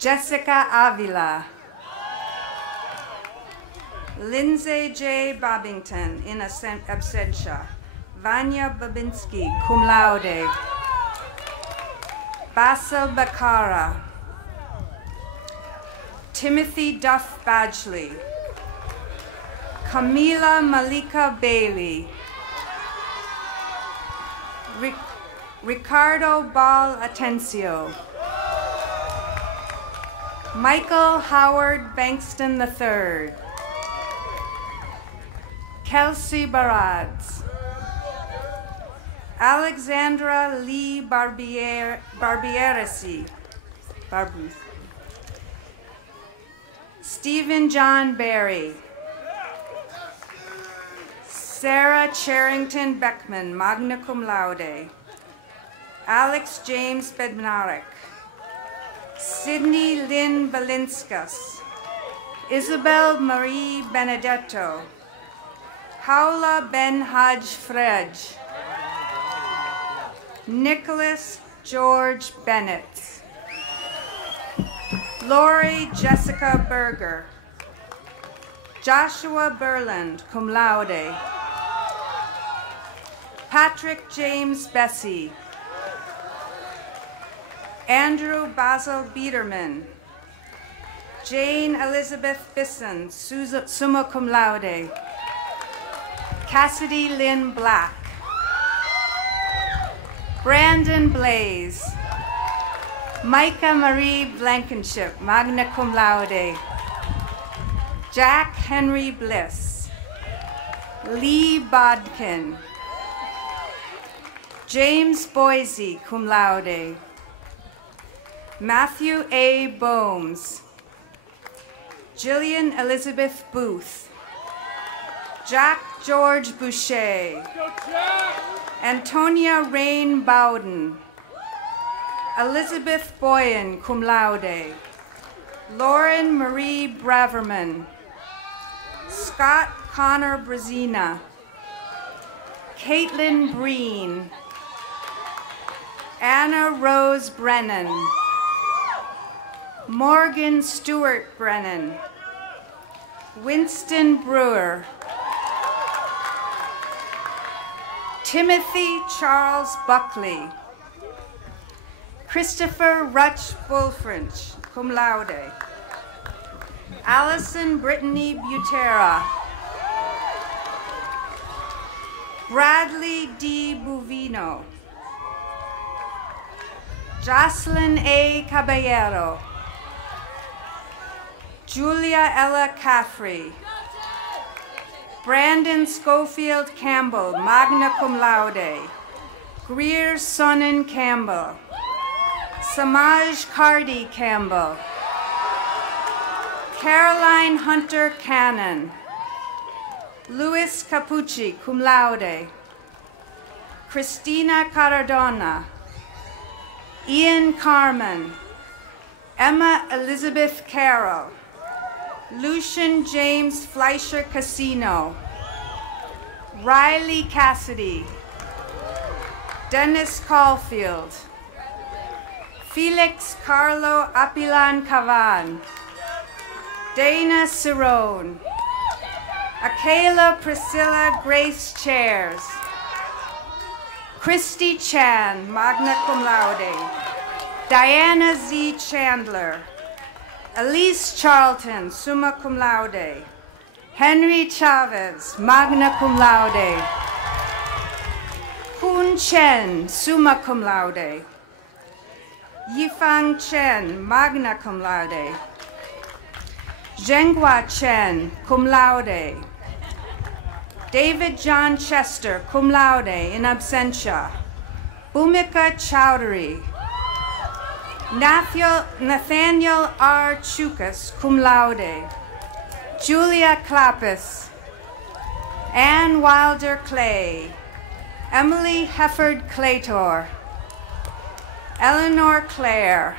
Jessica Avila. Lindsay J. Bobbington, in absentia. Vanya Babinski, cum laude. Basil Bakara. Timothy Duff Badgley. Camila Malika Bailey. Ricardo Ball Atencio. Michael Howard Bankston III. Kelsey Barads. Alexandra Lee Barbieresi. Stephen John Barry. Sarah Charrington Beckman, magna cum laude. Alex James Bednarek. Sydney Lynn Belinskas. Isabel Marie Benedetto. Paula Ben Haj Frej. Nicholas George Bennett. Lori Jessica Berger. Joshua Berland, cum laude. Patrick James Bessie. Andrew Basil Biederman. Jane Elizabeth Bisson, summa cum laude. Cassidy Lynn Black. Brandon Blaze. Micah Marie Blankenship, magna cum laude. Jack Henry Bliss. Lee Bodkin. James Boise, cum laude. Matthew A. Bohms. Jillian Elizabeth Booth. Jack George Boucher. Antonia Rain Bowden. Elizabeth Boyan, cum laude. Lauren Marie Braverman. Scott Connor Brazina. Caitlin Breen. Anna Rose Brennan. Morgan Stewart Brennan. Winston Brewer. Timothy Charles Buckley. Christopher Rutch Bulfrinch, cum laude. Allison Brittany Butera. Bradley D. Buvino. Jocelyn A. Caballero. Julia Ella Caffrey. Brandon Schofield Campbell, magna cum laude. Greer Sonnen Campbell. Samaj Cardi Campbell. Caroline Hunter Cannon. Louis Capucci, cum laude. Christina Cardona. Ian Carman. Emma Elizabeth Carroll. Lucian James Fleischer Casino. Riley Cassidy. Dennis Caulfield. Felix Carlo Apilan Cavan. Dana Cerrone. Akela Priscilla Grace Chairs. Christy Chan, magna cum laude. Diana Z. Chandler. Elise Charlton, summa cum laude. Henry Chavez, magna cum laude. Kun Chen, summa cum laude. Yifang Chen, magna cum laude. Zhenghua Chen, cum laude. David John Chester, cum laude, in absentia. Bhumika Chowdhury. Nathaniel R. Chukas, cum laude. Julia Clappis. Anne Wilder Clay. Emily Hefford Claytor. Eleanor Clare.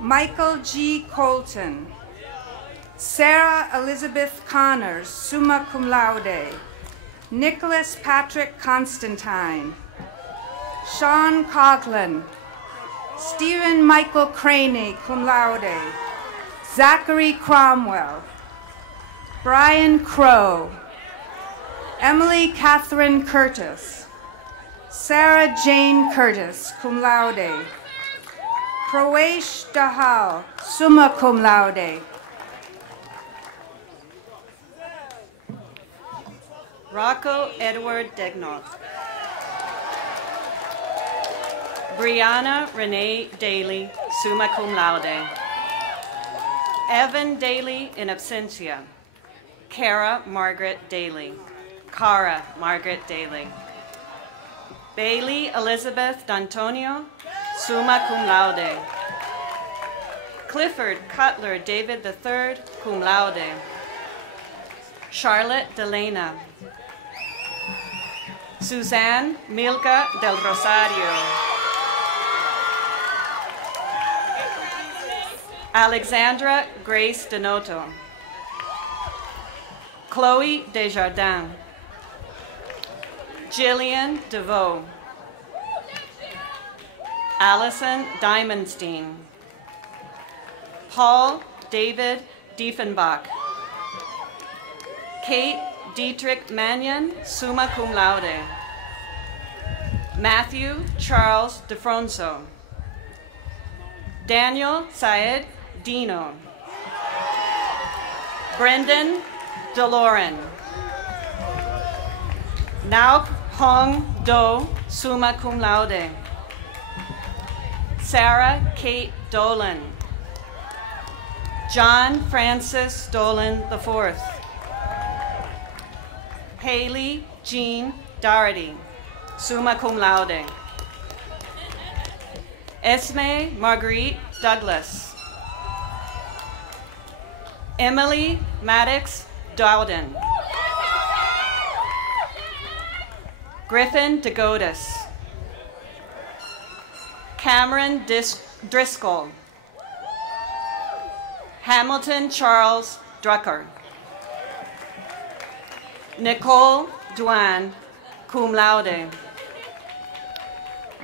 Michael G. Colton. Sarah Elizabeth Connors, summa cum laude. Nicholas Patrick Constantine. Sean Coughlin. Stephen Michael Craney, cum laude. Zachary Cromwell. Brian Crow. Emily Catherine Curtis. Sarah Jane Curtis, cum laude. Prawesh Dahal, summa cum laude. Rocco Edward Degnot. Brianna Renee Daly, summa cum laude. Evan Daly, in absentia. Cara Margaret Daly. Cara Margaret Daly. Bailey Elizabeth D'Antonio, summa cum laude. Clifford Cutler David III, cum laude. Charlotte Delena. Suzanne Milka del Rosario. Alexandra Grace Denoto. Chloe Desjardins. Jillian DeVoe. Allison Diamondstein. Paul David Diefenbach. Kate Dietrich Mannion, summa cum laude. Matthew Charles DeFronso. Daniel Syed Dino. Brendan DeLorean. Nauk Hong Do, summa cum laude. Sarah Kate Dolan. John Francis Dolan IV. Haley Jean Doherty, summa cum laude. Esme Marguerite Douglas. Emily Maddox Dowden. Griffin DeGotis. Cameron Driscoll. Hamilton Charles Drucker. Nicole Duan, cum laude.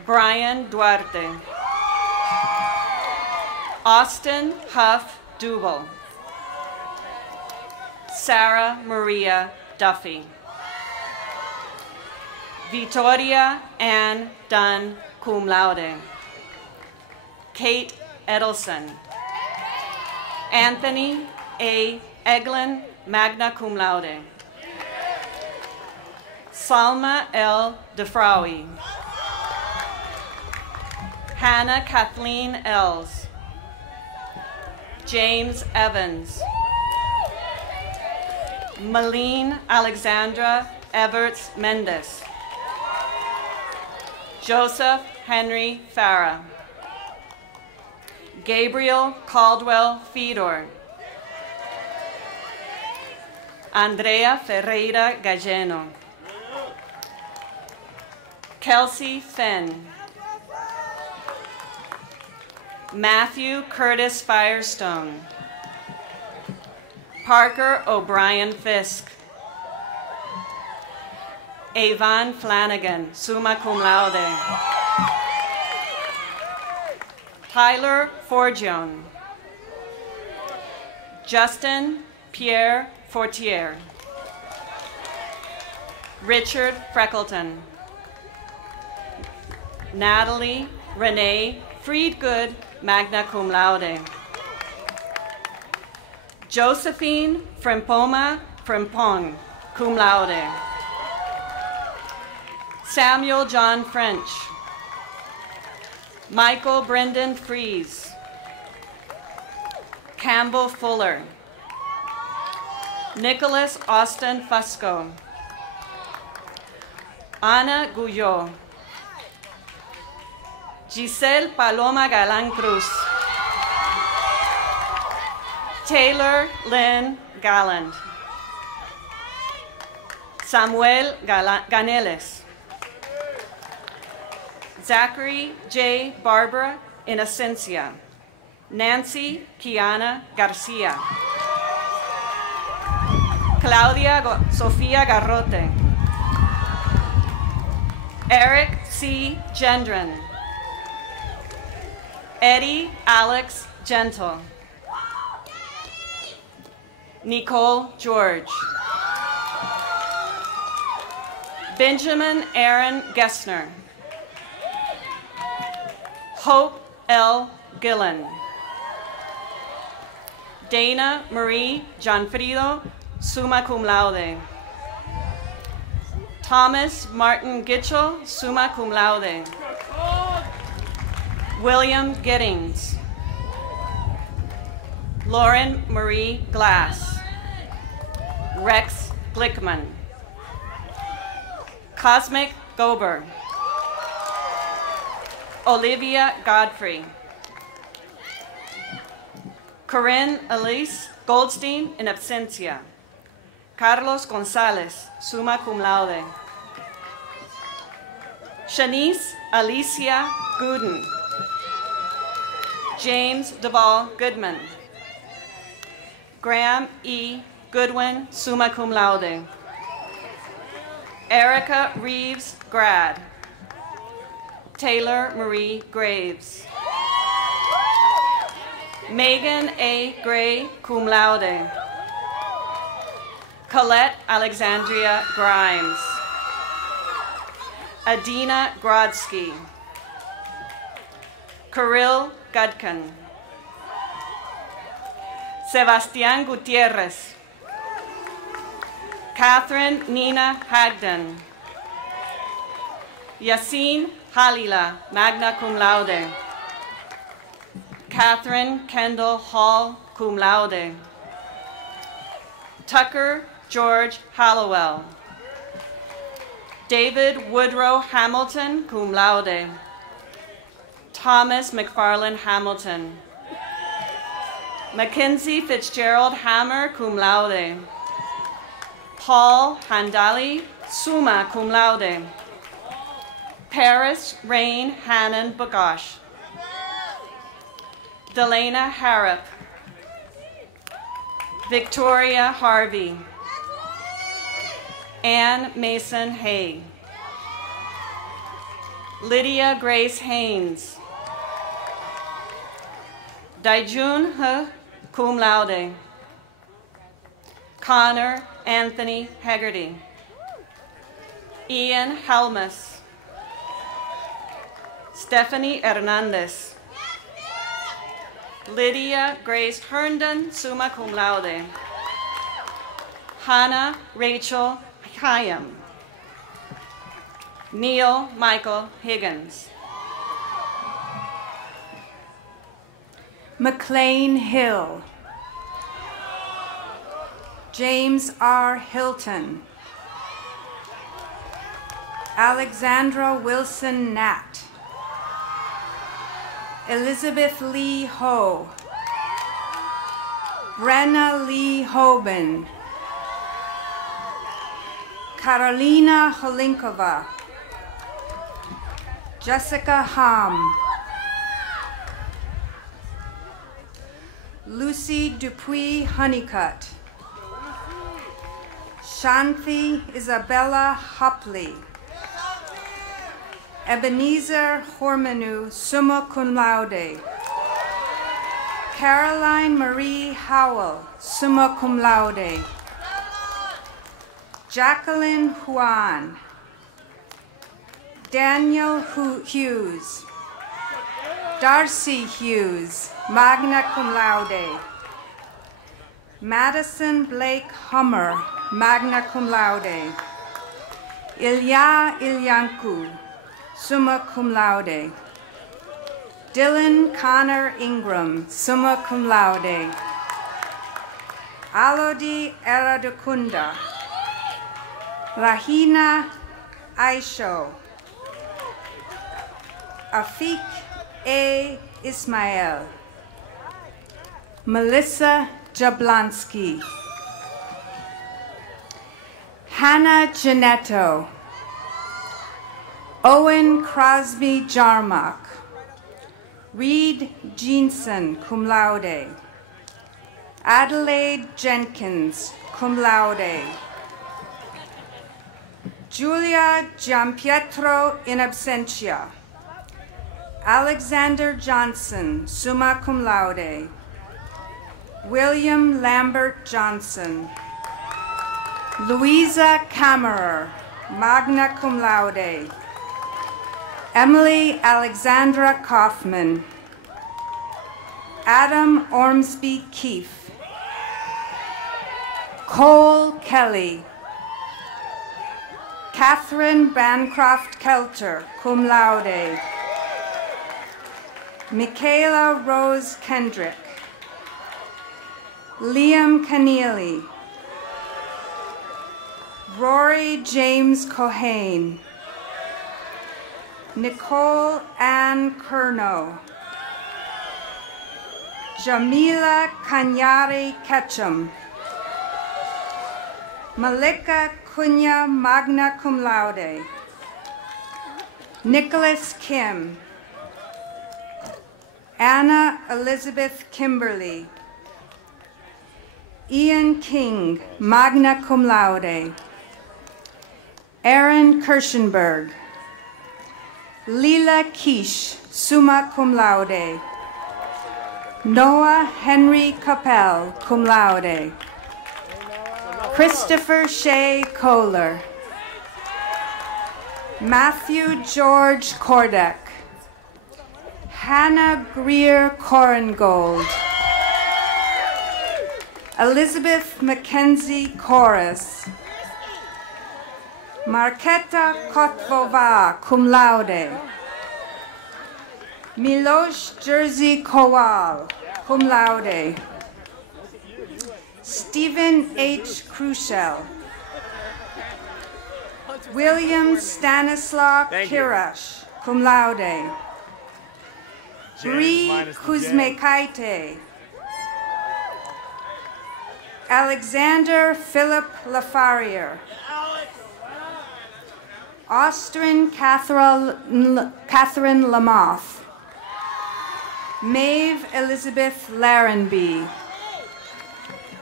Brian Duarte. Austin Huff Duval. Sarah Maria Duffy. Vittoria Ann Dunn, cum laude. Kate Edelson. Anthony A. Eglin, magna cum laude. Salma L. DeFraui. Hannah Kathleen Els. James Evans. Malene Alexandra Everts Mendes. Joseph Henry Farah. Gabriel Caldwell Fedor. Andrea Ferreira Galleno. Kelsey Fenn. Matthew Curtis Firestone. Parker O'Brien Fisk. Avon Flanagan, summa cum laude. Tyler Forgione. Justin Pierre Fortier. Richard Freckleton. Natalie Renee Friedgood, magna cum laude. Josephine Frempoma Frempong, cum laude. Samuel John French. Michael Brendan Fries. Campbell Fuller. Nicholas Austin Fusco. Ana Guyot. Giselle Paloma Galán Cruz. Taylor Lynn Galland. Samuel Ganeles. Zachary J. Barbara Inocencia. Nancy Kiana Garcia. Claudia Sofia Garrote. Eric C. Gendron. Eddie Alex Gentle. Nicole George. Benjamin Aaron Gessner. Hope L. Gillen. Dana Marie Gianfrido, summa cum laude. Thomas Martin Gitchell, summa cum laude. William Giddings. Lauren Marie Glass. Rex Glickman. Cosmic Gober. Olivia Godfrey. Corinne Elise Goldstein in absentia. Carlos Gonzalez, summa cum laude. Shanice Alicia Gooden. James Duvall Goodman. Graham E. Goodwin, summa cum laude. Erica Reeves Grad. Taylor Marie Graves. Megan A. Gray, cum laude. Colette Alexandria Grimes. Adina Grodsky. Kirill Gudkin. Sebastian Gutierrez. Catherine Nina Hagden. Yassine Halila, magna cum laude. Catherine Kendall Hall, cum laude. Tucker George Hallowell. David Woodrow Hamilton, cum laude. Thomas McFarland Hamilton. Mackenzie Fitzgerald Hammer, cum laude. Paul Handali, summa cum laude. Paris Rain Hannon Bagosh. Delana Harrop. Victoria Harvey. Ann Mason Hay. Lydia Grace Haynes. Daijun He, cum laude. Connor Anthony Haggerty. Ian Helmus. Stephanie Hernandez. Lydia Grace Herndon, summa cum laude. Hannah Rachel Hyam. Neil Michael Higgins. McLean Hill. James R. Hilton. Alexandra Wilson Nat. Elizabeth Lee Ho. Brenna Lee Hoban. Karolina Holinkova. Jessica Ham. Lucy Dupuy Honeycutt. Shanthi Isabella Hopley. Ebenezer Hormanu, summa cum laude. Caroline Marie Howell, summa cum laude. Jacqueline Juan. Daniel Hughes. Darcy Hughes, magna cum laude. Madison Blake Hummer, magna cum laude. Ilya Ilyanku, summa cum laude. Dylan Connor Ingram, summa cum laude. Alodi Eradukunda. Rahina Aisho. Afik A. Ismail. Melissa Jablonski. Hannah Janetto. Owen Crosby Jarmock. Reed Jeanson, cum laude. Adelaide Jenkins, cum laude. Julia Giampietro in absentia. Alexander Johnson, summa cum laude. William Lambert Johnson. Louisa Kammerer, magna cum laude. Emily Alexandra Kaufman. Adam Ormsby Keefe. Cole Kelly. Catherine Bancroft Kelter, cum laude. Michaela Rose Kendrick. Liam Keneally. Rory James Cohane. Nicole Ann Curnow. Jamila Kanyari Ketchum. Malika Kunya, magna cum laude. Nicholas Kim. Anna Elizabeth Kimberly. Ian King, magna cum laude. Aaron Kirschenberg. Leela Kish, summa cum laude. Noah Henry Capel, cum laude. Christopher Shea Kohler. Matthew George Kordek. Hannah Greer Korengold. Elizabeth Mackenzie Chorus. Marketa Kotvova, cum laude. Miloš Jerzy Kowal, cum laude. Stephen H. Krushel. William Stanislaw Kirash, cum laude. Bree Kuzmekaite. Alexander Philip Lafarrier. Austrian Catherine Lamoth. Maeve Elizabeth Larenby.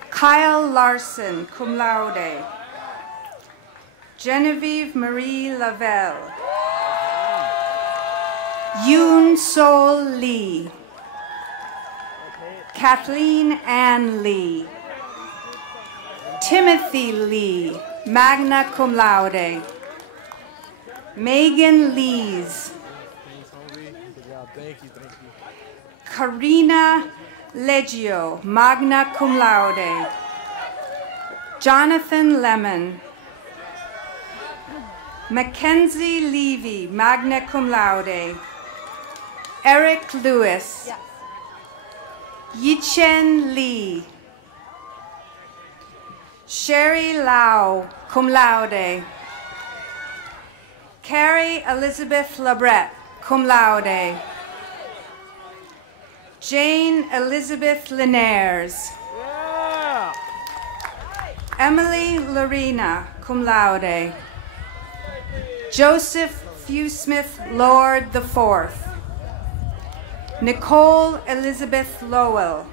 Kyle Larson, cum laude. Genevieve Marie Lavelle. Yoon Sol Lee. Kathleen Ann Lee. Timothy Lee, magna cum laude. Megan Lees. Karina Leggio, magna cum laude. Jonathan Lemon. Mackenzie Levy, magna cum laude. Eric Lewis. Yichen Lee. Sherry Lau, cum laude. Carrie Elizabeth Labret, cum laude. Jane Elizabeth Linares. Emily Lorena, cum laude. Joseph Fewsmith Lord IV. Nicole Elizabeth Lowell.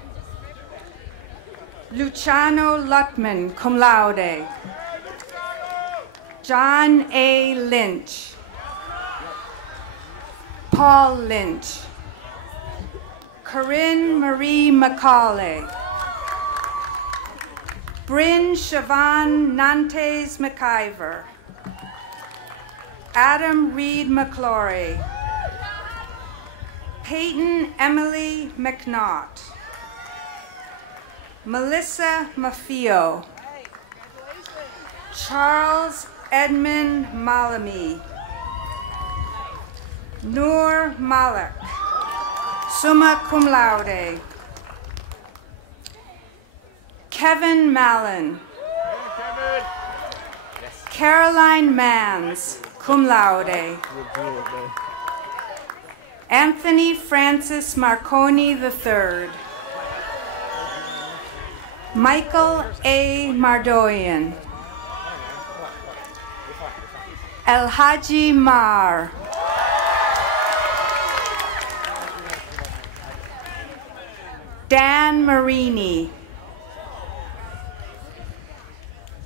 Luciano Lutman, cum laude. John A. Lynch. Paul Lynch. Corinne Marie McCauley. Bryn Siobhan Nantes McIver. Adam Reed McClory. Peyton Emily McNaught. Melissa Maffio. Charles Edmund Malami. Noor Malik. summa cum laude. Kevin Mallon. Caroline Mans, cum laude. Anthony Francis Marconi III. Michael A. Mardoyan. El Haji Mar. Dan Marini.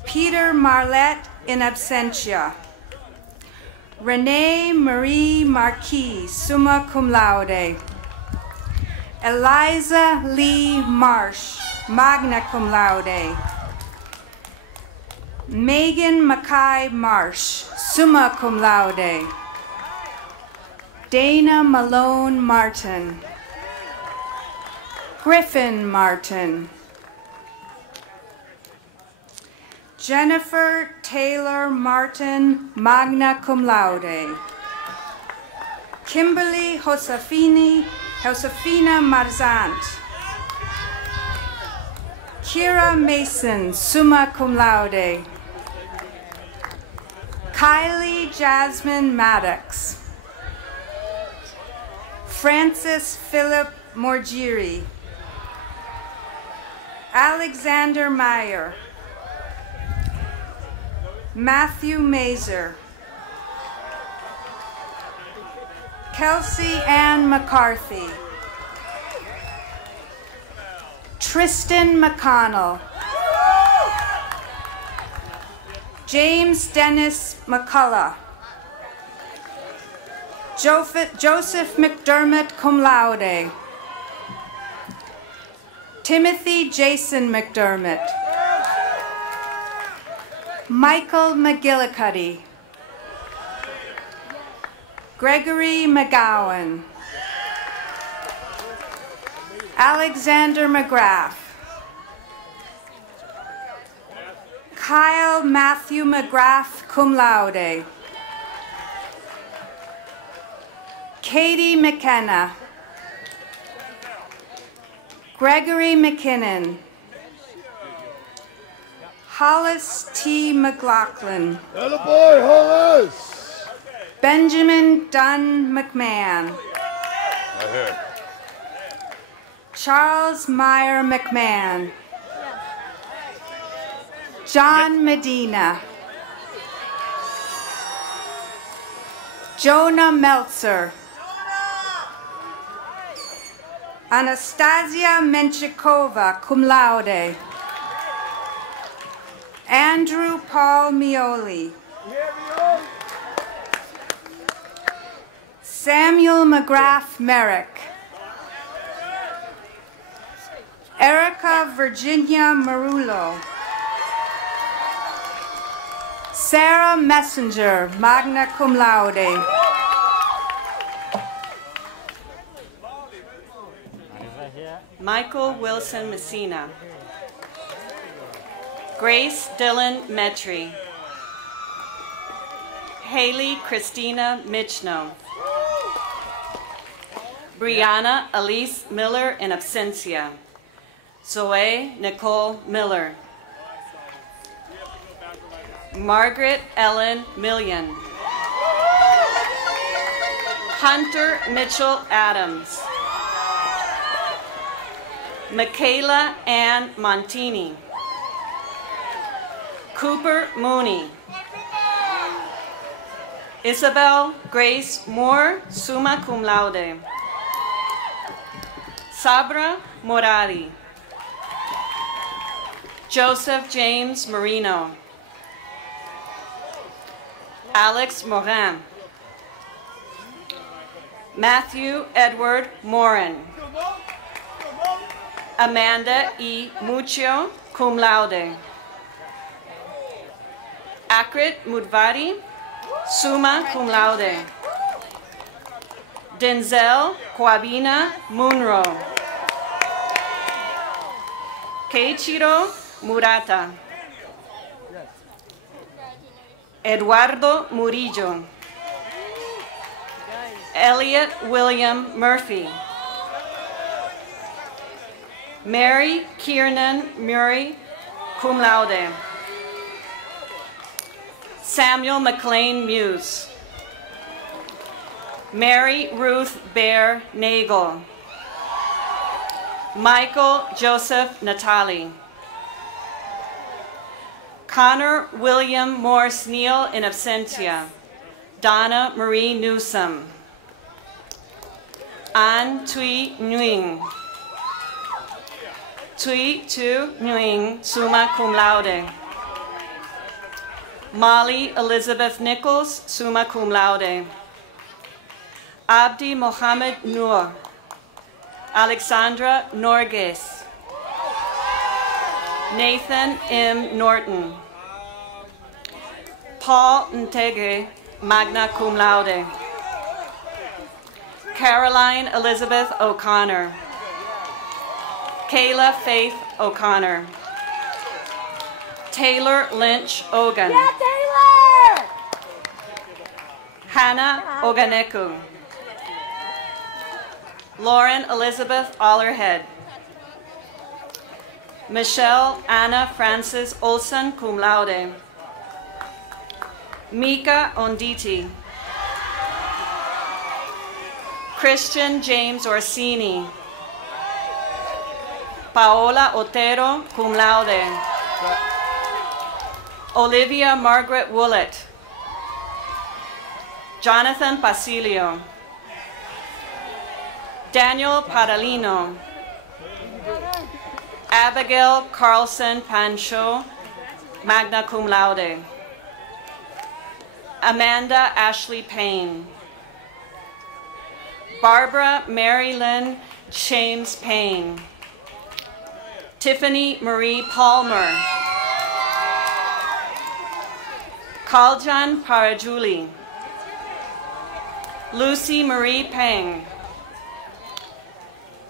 Peter Marlette in absentia. Renee Marie Marquis, summa cum laude. Eliza Lee Marsh, magna cum laude. Megan Mackay Marsh, summa cum laude. Dana Malone Martin. Griffin Martin. Jennifer Taylor Martin, magna cum laude. Kimberly Josefina Marzant. Kira Mason, summa cum laude. Kylie Jasmine Maddox. Francis Philip Morgiri. Alexander Meyer. Matthew Mazer. Kelsey Ann McCarthy. Tristan McConnell. James Dennis McCullough. Joseph McDermott, cum laude. Timothy Jason McDermott. Michael McGillicuddy. Gregory McGowan. Alexander McGrath. Kyle Matthew McGrath, cum laude. Katie McKenna. Gregory McKinnon. Hollis T. McLaughlin. Atta boy, Hollis! Benjamin Dunn McMahon. Right here. Charles Meyer McMahon. John Medina. Jonah Meltzer. Anastasia Menchikova, cum laude. Andrew Paul Mioli. Samuel McGrath Merrick. Erica Virginia Marullo. Sarah Messenger, magna cum laude. Michael Wilson Messina. Grace Dillon Metry. Haley Christina Michno. Brianna Elise Miller in absentia. Zoe Nicole Miller. Margaret Ellen Million. Hunter Mitchell Adams. Michaela Ann Montini. Cooper Mooney. Isabel Grace Moore, summa cum laude. Sabra Morari. Joseph James Marino. Alex Morin. Matthew Edward Morin. Amanda E. Muccio, cum laude. Akrit Mudvari, summa cum laude. Denzel Kwabina Munro. Keiichiro Murata. Eduardo Murillo. Elliot William Murphy. Mary Kiernan Murray, cum laude. Samuel McLean Muse. Mary Ruth Bear Nagel. Michael Joseph Natali. Connor William Morse Neal in absentia. Donna Marie Newsom. An Tui Nguyen. Tui Tu Nguyen, summa cum laude. Molly Elizabeth Nichols, summa cum laude. Abdi Mohammed Noor. Alexandra Norges. Nathan M. Norton. Paul Ntege, magna cum laude. Caroline Elizabeth O'Connor. Kayla Faith O'Connor. Taylor Lynch Ogan. Yeah, Taylor! Hannah Oganeku. Lauren Elizabeth Ollerhead. Michelle Anna Francis Olson, cum laude. Mika Onditi. Christian James Orsini. Paola Otero, cum laude. Olivia Margaret Woollett. Jonathan Pasilio. Daniel Padalino. Abigail Carlson Pancho, magna cum laude. Amanda Ashley Payne. Barbara Mary Lynn James Payne. Tiffany Marie Palmer. Kaljan Parajuli. Lucy Marie Peng.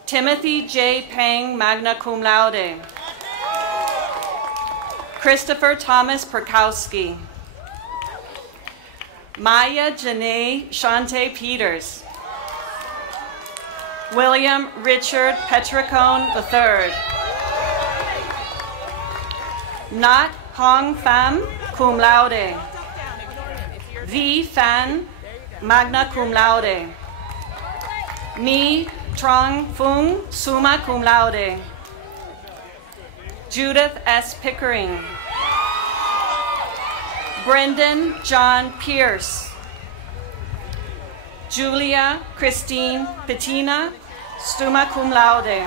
Timothy J. Peng, magna cum laude. Christopher Thomas Perkowski. Maya Janae Shante Peters. William Richard Petricone III. Nat Hong Pham, cum laude. V. Fan, magna cum laude. Mi Trong Fung, summa cum laude. Judith S. Pickering. Brendan John Pierce. Julia Christine Pettina, summa cum laude.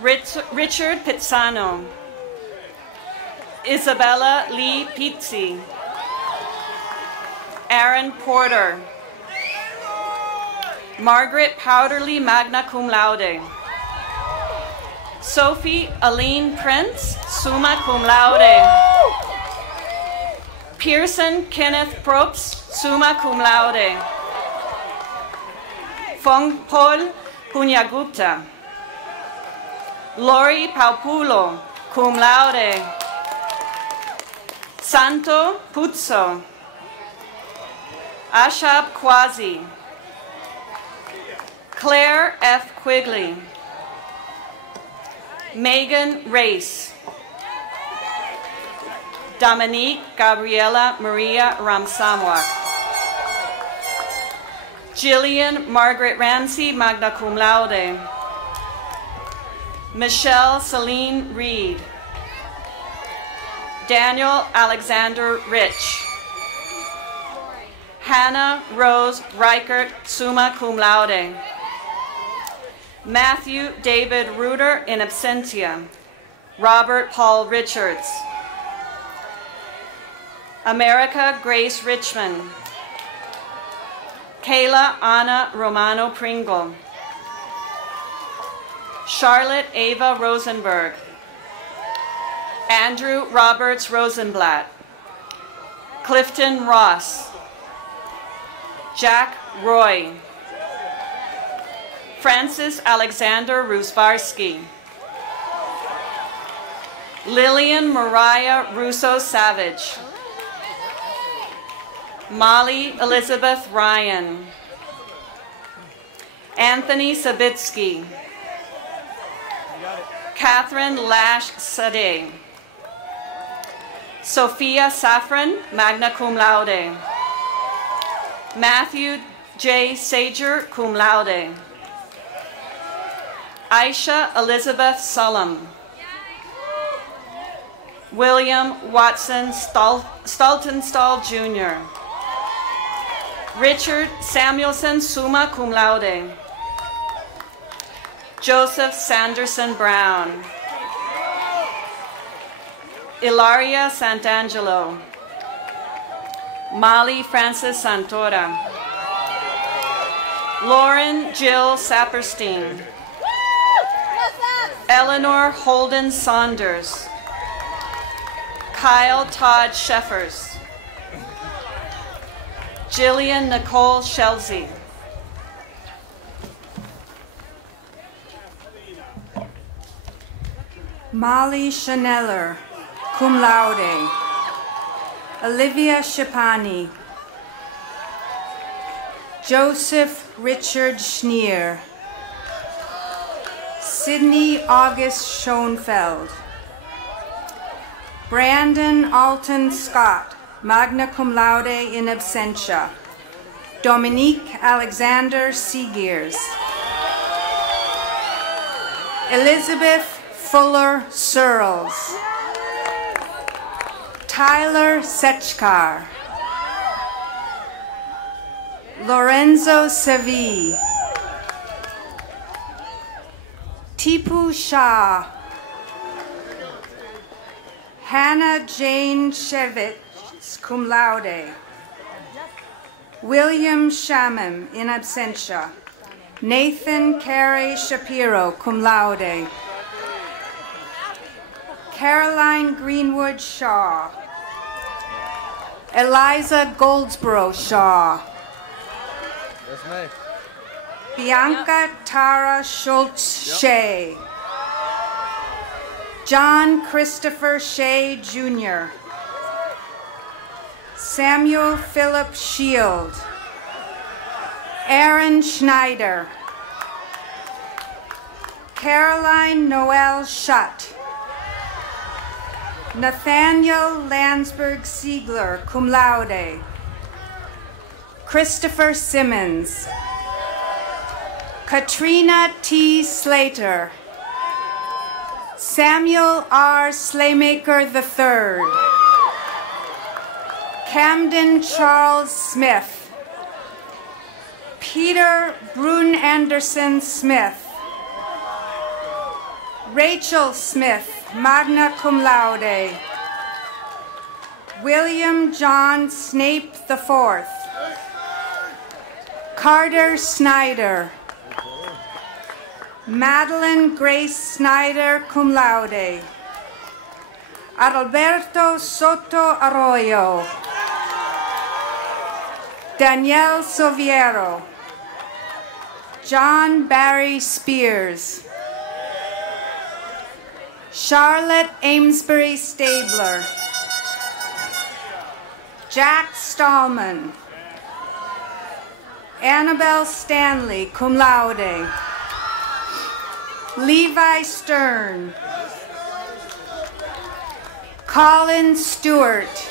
Richard Pizzano. Isabella Lee Pizzi. Aaron Porter. Margaret Powderly, magna cum laude. Sophie Aline Prince, summa cum laude. Pearson Kenneth Probst, summa cum laude. Fong Paul Punyagupta. Lori Paupulo, cum laude. Santo Puzzo. Ashab Quasi. Claire F. Quigley. Megan Race. Dominique Gabriela Maria Ramsamwak. Jillian Margaret Ramsey, magna cum laude. Michelle Celine Reed. Daniel Alexander Rich. Hannah Rose Reichert, summa cum laude. Matthew David Reuter in absentia. Robert Paul Richards. America Grace Richmond. Kayla Anna Romano Pringle. Charlotte Ava Rosenberg. Andrew Roberts Rosenblatt. Clifton Ross. Jack Roy. Francis Alexander Rusvarsky. Lillian Mariah Russo Savage. Molly Elizabeth Ryan. Anthony Savitsky. Catherine Lash Sade. Sophia Safran, magna cum laude. Matthew J. Sager, cum laude. Aisha Elizabeth Sullum. William Watson Staltenstall Jr. Richard Samuelson, summa cum laude. Joseph Sanderson Brown. Ilaria Santangelo. Molly Francis Santora. Lauren Jill Saperstein. Eleanor Holden Saunders. Kyle Todd Sheffers. Jillian Nicole Shelsey. Molly Chaneller, cum laude. Olivia Shipani. Joseph Richard Schneer. Sydney August Schoenfeld. Brandon Alton Scott, magna cum laude in absentia. Dominique Alexander Seegears. Elizabeth Fuller Searles. Tyler Setchkar. Lorenzo Sevi. Tipu Shah. Hannah Jane Shevitz, cum laude. William Shamim, in absentia. Nathan Carey Shapiro, cum laude. Caroline Greenwood Shaw. Eliza Goldsboro Shaw. Yes, ma'am. Bianca Tara Schultz Shea. John Christopher Shea Jr. Samuel Philip Shield. Aaron Schneider. Caroline Noel Shutt. Nathaniel Landsberg Siegler, cum laude. Christopher Simmons. Katrina T. Slater. Samuel R. Slaymaker III. Camden Charles Smith. Peter Brun Anderson Smith. Rachel Smith, magna cum laude. William John Snape IV. Carter Snyder. Madeline Grace Snyder, cum laude. Adalberto Soto Arroyo. Danielle Soviero. John Barry Spears. Charlotte Amesbury Stabler. Jack Stallman. Annabelle Stanley, cum laude. Levi Stern. Colin Stewart.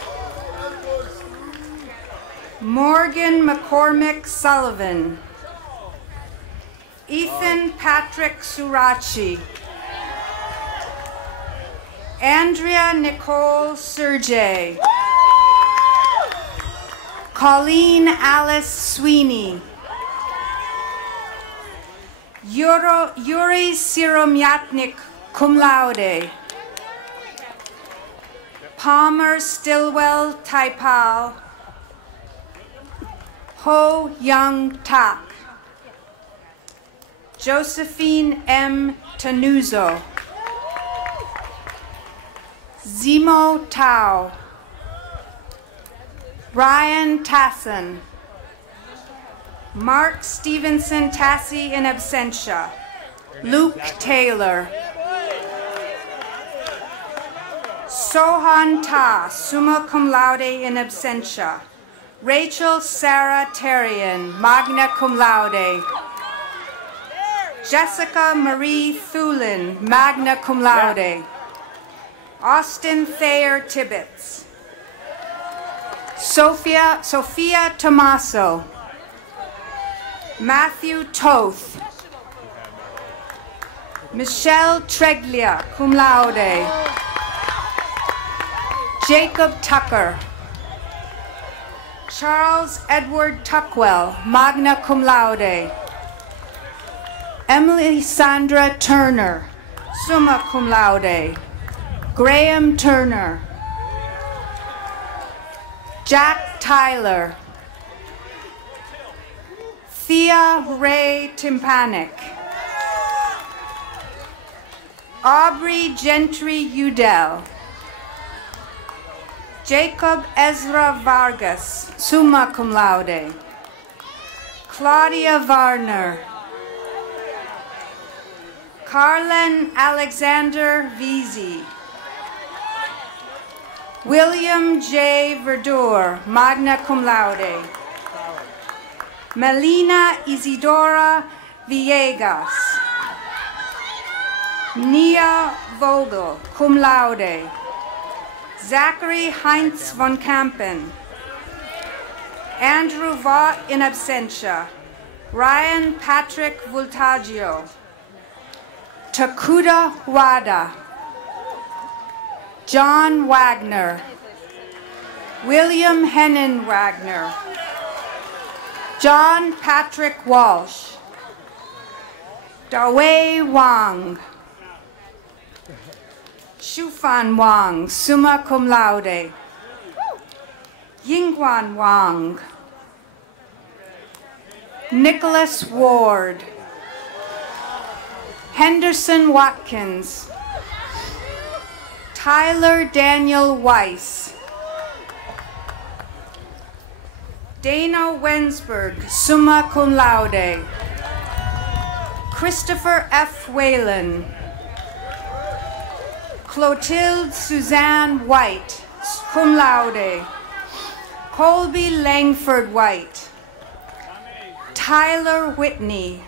Morgan McCormick Sullivan. Ethan Patrick Surachi. Andrea Nicole Sergey. Colleen Alice Sweeney. Yuri Siromyatnik, cum laude. Palmer Stillwell Taipal. Ho Young Tak. Josephine M. Tanuzo. Zemo Tao. Ryan Tasson. Mark Stevenson Tassie in absentia. Luke Taylor. Sohan Ta, summa cum laude in absentia. Rachel Sarah Terrian, magna cum laude. Jessica Marie Thulin, magna cum laude. Austin Thayer Tibbetts. Sophia Tomaso. Matthew Toth. Michelle Treglia, cum laude. Jacob Tucker. Charles Edward Tuckwell, magna cum laude. Emily Sandra Turner, summa cum laude. Graham Turner. Jack Tyler. Thea Ray Timpanic. Aubrey Gentry Udell. Jacob Ezra Vargas, summa cum laude. Claudia Varner. Carlen Alexander Veazey. William J. Verdure, magna cum laude. Melina Isidora Villegas. Nia Vogel, cum laude. Zachary Heinz von Kampen. Andrew Vaught in absentia. Ryan Patrick Voltaggio. Takuda Wada. John Wagner. William Hennon Wagner. John Patrick Walsh. Dawei Wang. Shufan Wang, summa cum laude. Yingguan Wang. Nicholas Ward. Henderson Watkins. Tyler Daniel Weiss. Dana Wensberg, summa cum laude. Christopher F. Whalen. Clotilde Suzanne White, cum laude. Colby Langford White. Tyler Whitney.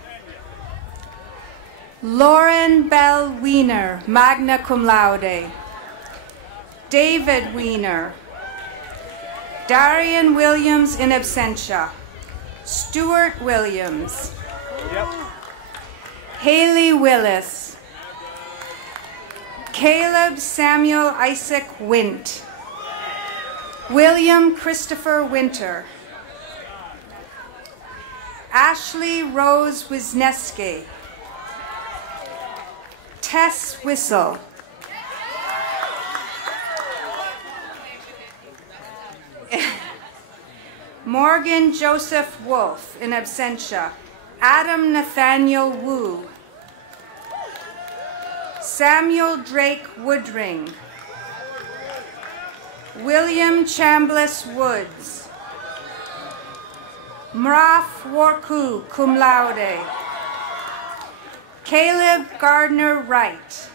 Lauren Bell Wiener, magna cum laude. David Wiener. Darian Williams in absentia. Stuart Williams. Yep. Haley Willis. Caleb Samuel Isaac Wint. William Christopher Winter. Ashley Rose Wisniewski. Tess Whistle. Morgan Joseph Wolf in absentia. Adam Nathaniel Wu. Samuel Drake Woodring. William Chambliss Woods. Mraf Warku, cum laude. Caleb Gardner Wright.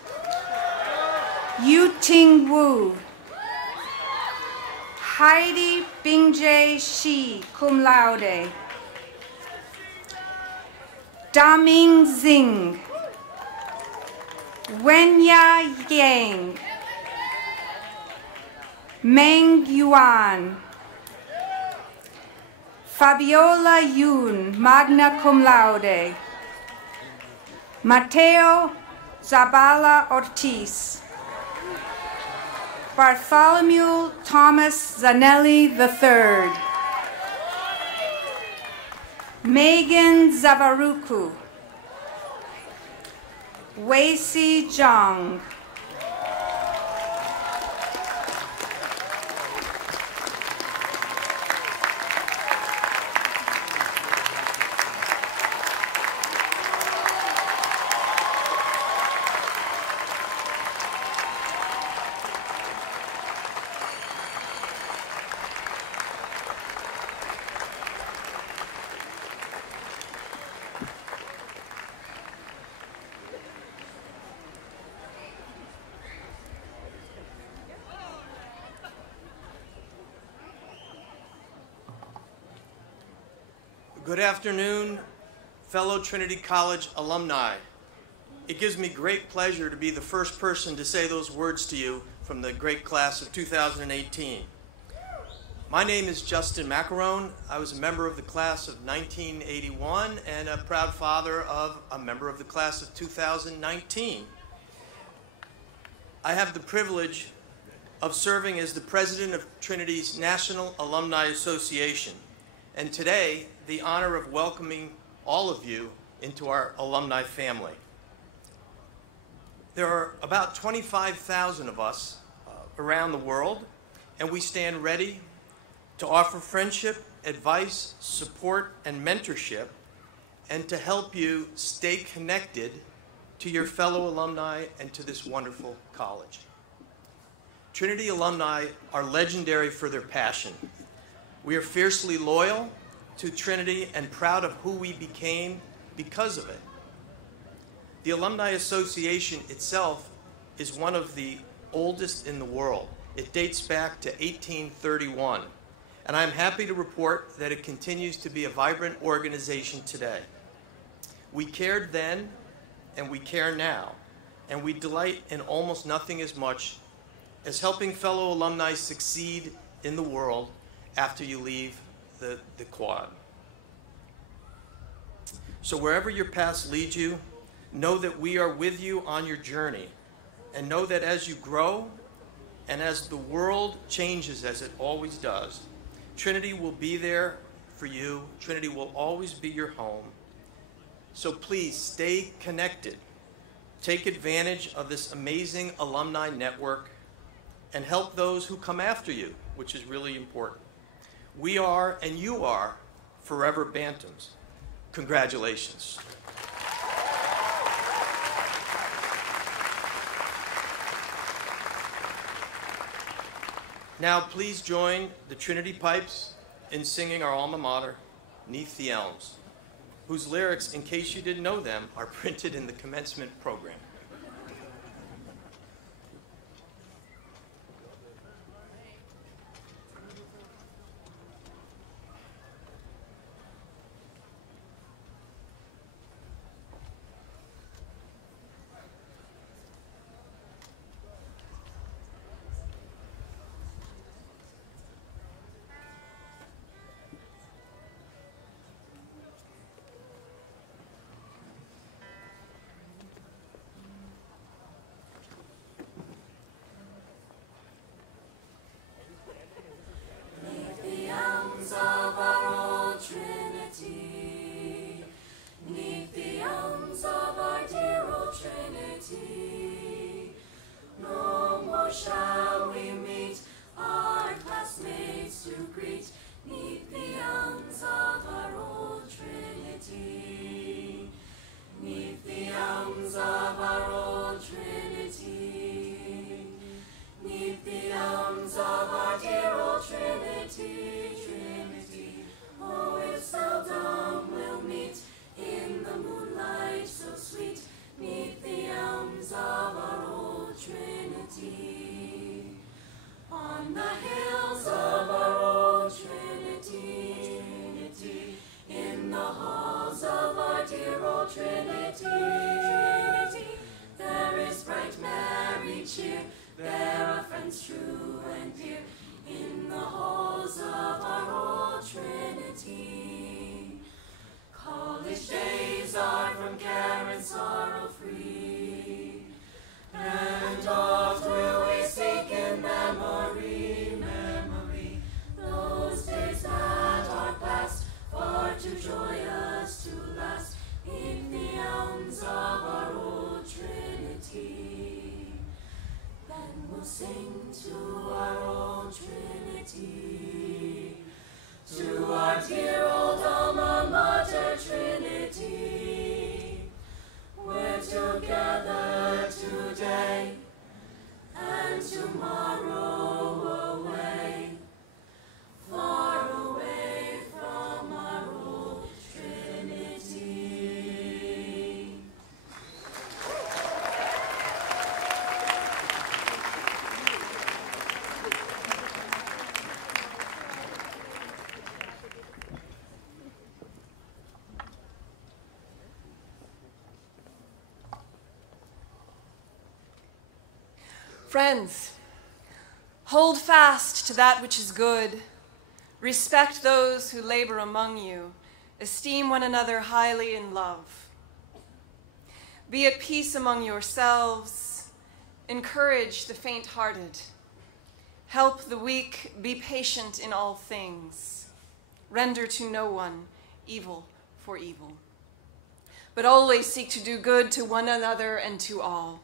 Yu Ting Wu. Heidi Bingjae Shi, cum laude. Daming Zing. Wenya Yang. Meng Yuan. Fabiola Yun, magna cum laude. Mateo Zabala Ortiz. Bartholomew Thomas Zanelli III. Megan Zavaruku. Wei-Si Zhang. Good afternoon, fellow Trinity College alumni, it gives me great pleasure to be the first person to say those words to you from the great class of 2018. My name is Justin Macarone. I was a member of the class of 1981 and a proud father of a member of the class of 2019. I have the privilege of serving as the president of Trinity's National Alumni Association, and today the honor of welcoming all of you into our alumni family. There are about 25,000 of us around the world, and we stand ready to offer friendship, advice, support, and mentorship, and to help you stay connected to your fellow alumni and to this wonderful college. Trinity alumni are legendary for their passion. We are fiercely loyal to Trinity and proud of who we became because of it. The Alumni Association itself is one of the oldest in the world. It dates back to 1831, and I'm happy to report that it continues to be a vibrant organization today. We cared then, and we care now, and we delight in almost nothing as much as helping fellow alumni succeed in the world after you leave the quad. So wherever your past leads you, know that we are with you on your journey, and know that as you grow and as the world changes, as it always does, Trinity will be there for you. Trinity will always be your home. So please stay connected. Take advantage of this amazing alumni network and help those who come after you, which is really important. We are, and you are, forever Bantams. Congratulations. Now please join the Trinity Pipes in singing our alma mater, "'Neath the Elms," whose lyrics, in case you didn't know them, are printed in the commencement program. Shall we meet our classmates to greet 'neath the elms of our old Trinity, 'neath the elms of our old Trinity, 'neath the elms of our dear old Trinity, Trinity. Oh, if seldom we'll meet in the moonlight so sweet, 'neath the elms of our old Trinity. On the hills of our old Trinity, Trinity, in the halls of our dear old Trinity, Trinity, there is bright merry cheer, there are friends true and dear, in the halls of our old Trinity. College days are from care and sorrow free, and oft will we seek in memory, memory, those days that are past, far too joyous to last, in the elms of our old Trinity. Then we'll sing to our old Trinity, to our dear old alma mater Trinity. Friends, hold fast to that which is good. Respect those who labor among you. Esteem one another highly in love. Be at peace among yourselves. Encourage the faint-hearted. Help the weak. Be patient in all things. Render to no one evil for evil, but always seek to do good to one another and to all.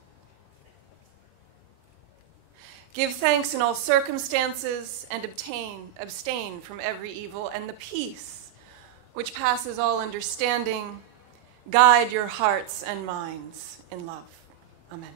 Give thanks in all circumstances and abstain from every evil, and the peace which passes all understanding guide your hearts and minds in love. Amen.